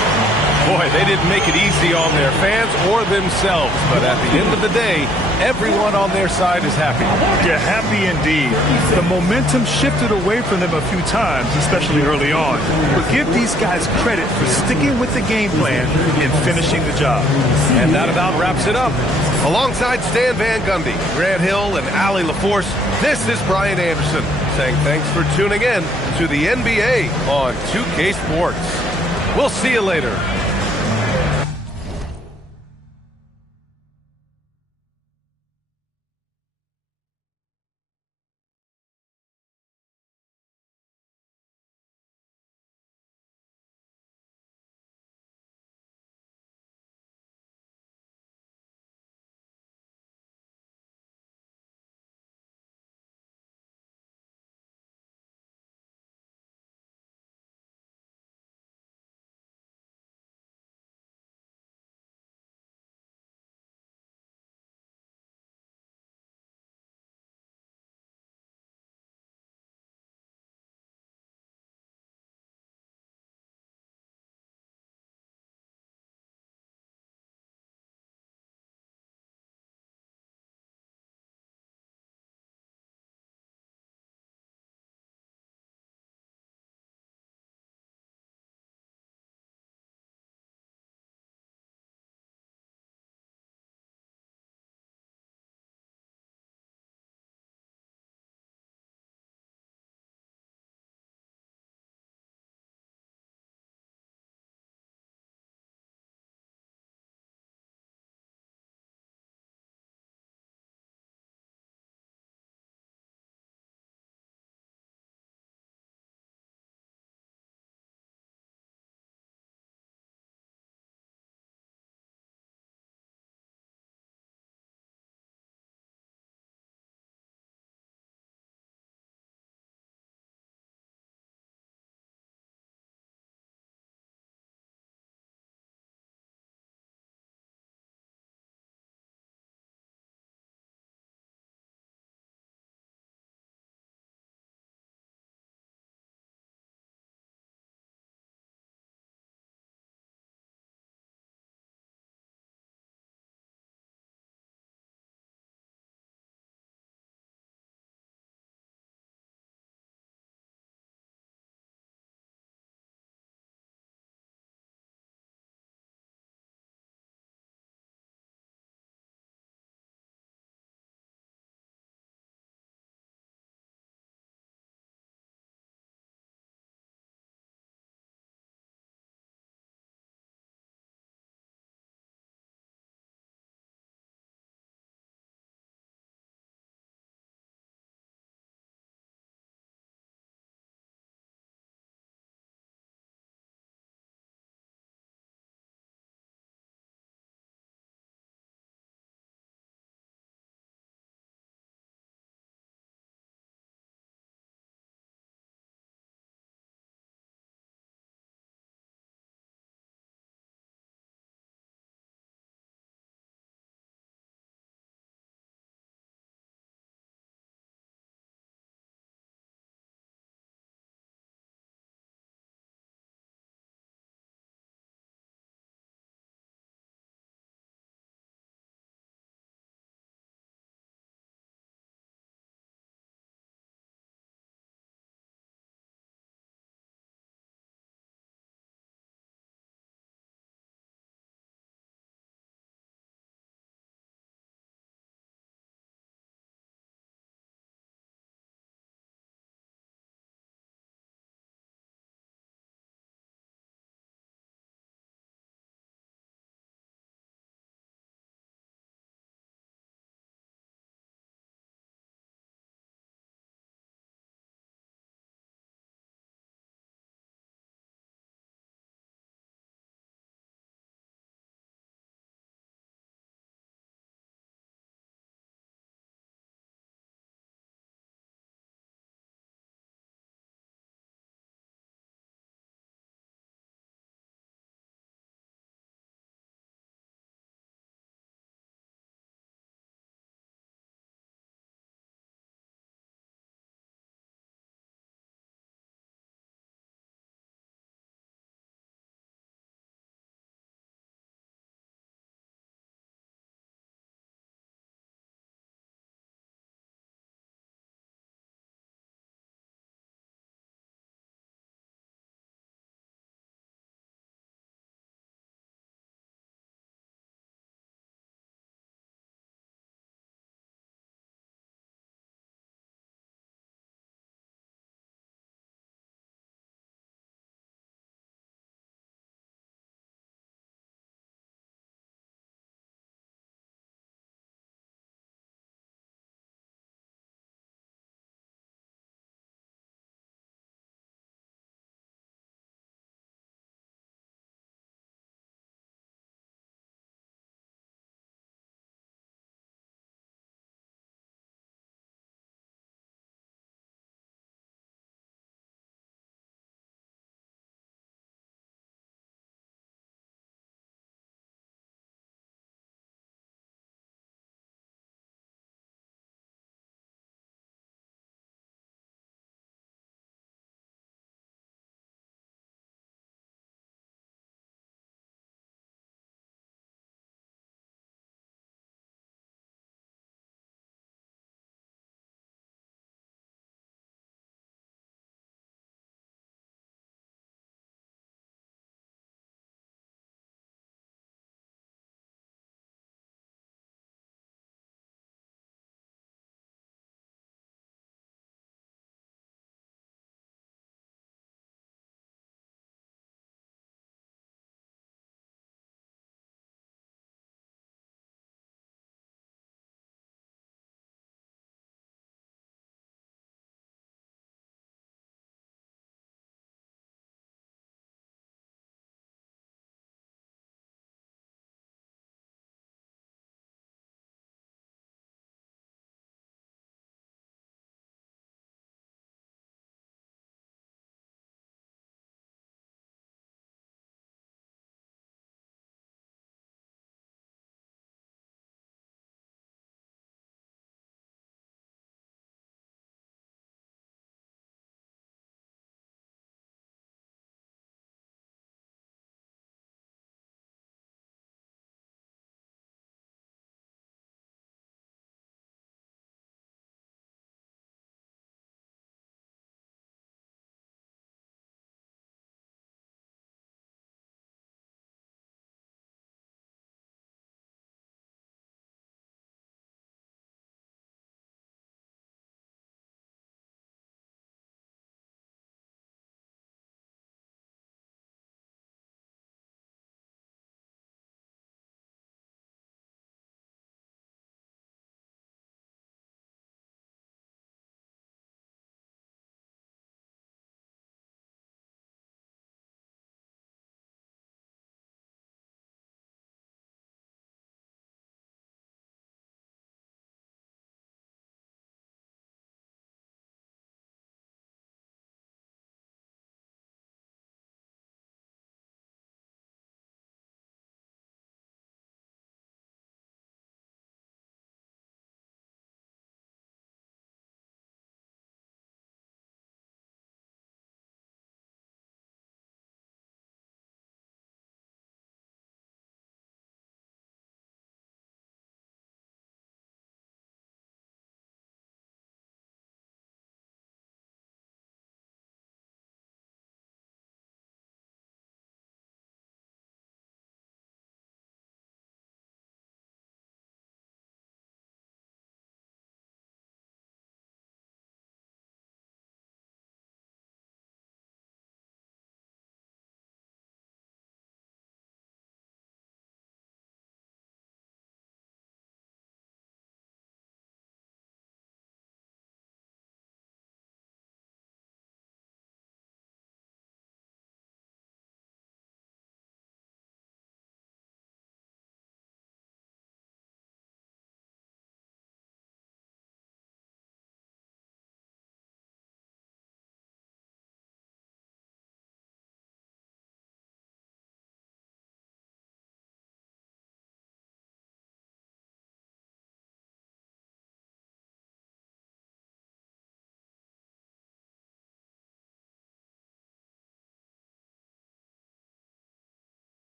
Boy, they didn't make it easy on their fans or themselves, but at the end of the day, everyone on their side is happy. Yeah, happy indeed. The momentum shifted away from them a few times, especially early on. But give these guys credit for sticking with the game plan and finishing the job. And that about wraps it up. Alongside Stan Van Gundy, Grant Hill, and Allie LaForce, this is Brian Anderson saying thanks for tuning in to the NBA on 2K Sports. We'll see you later.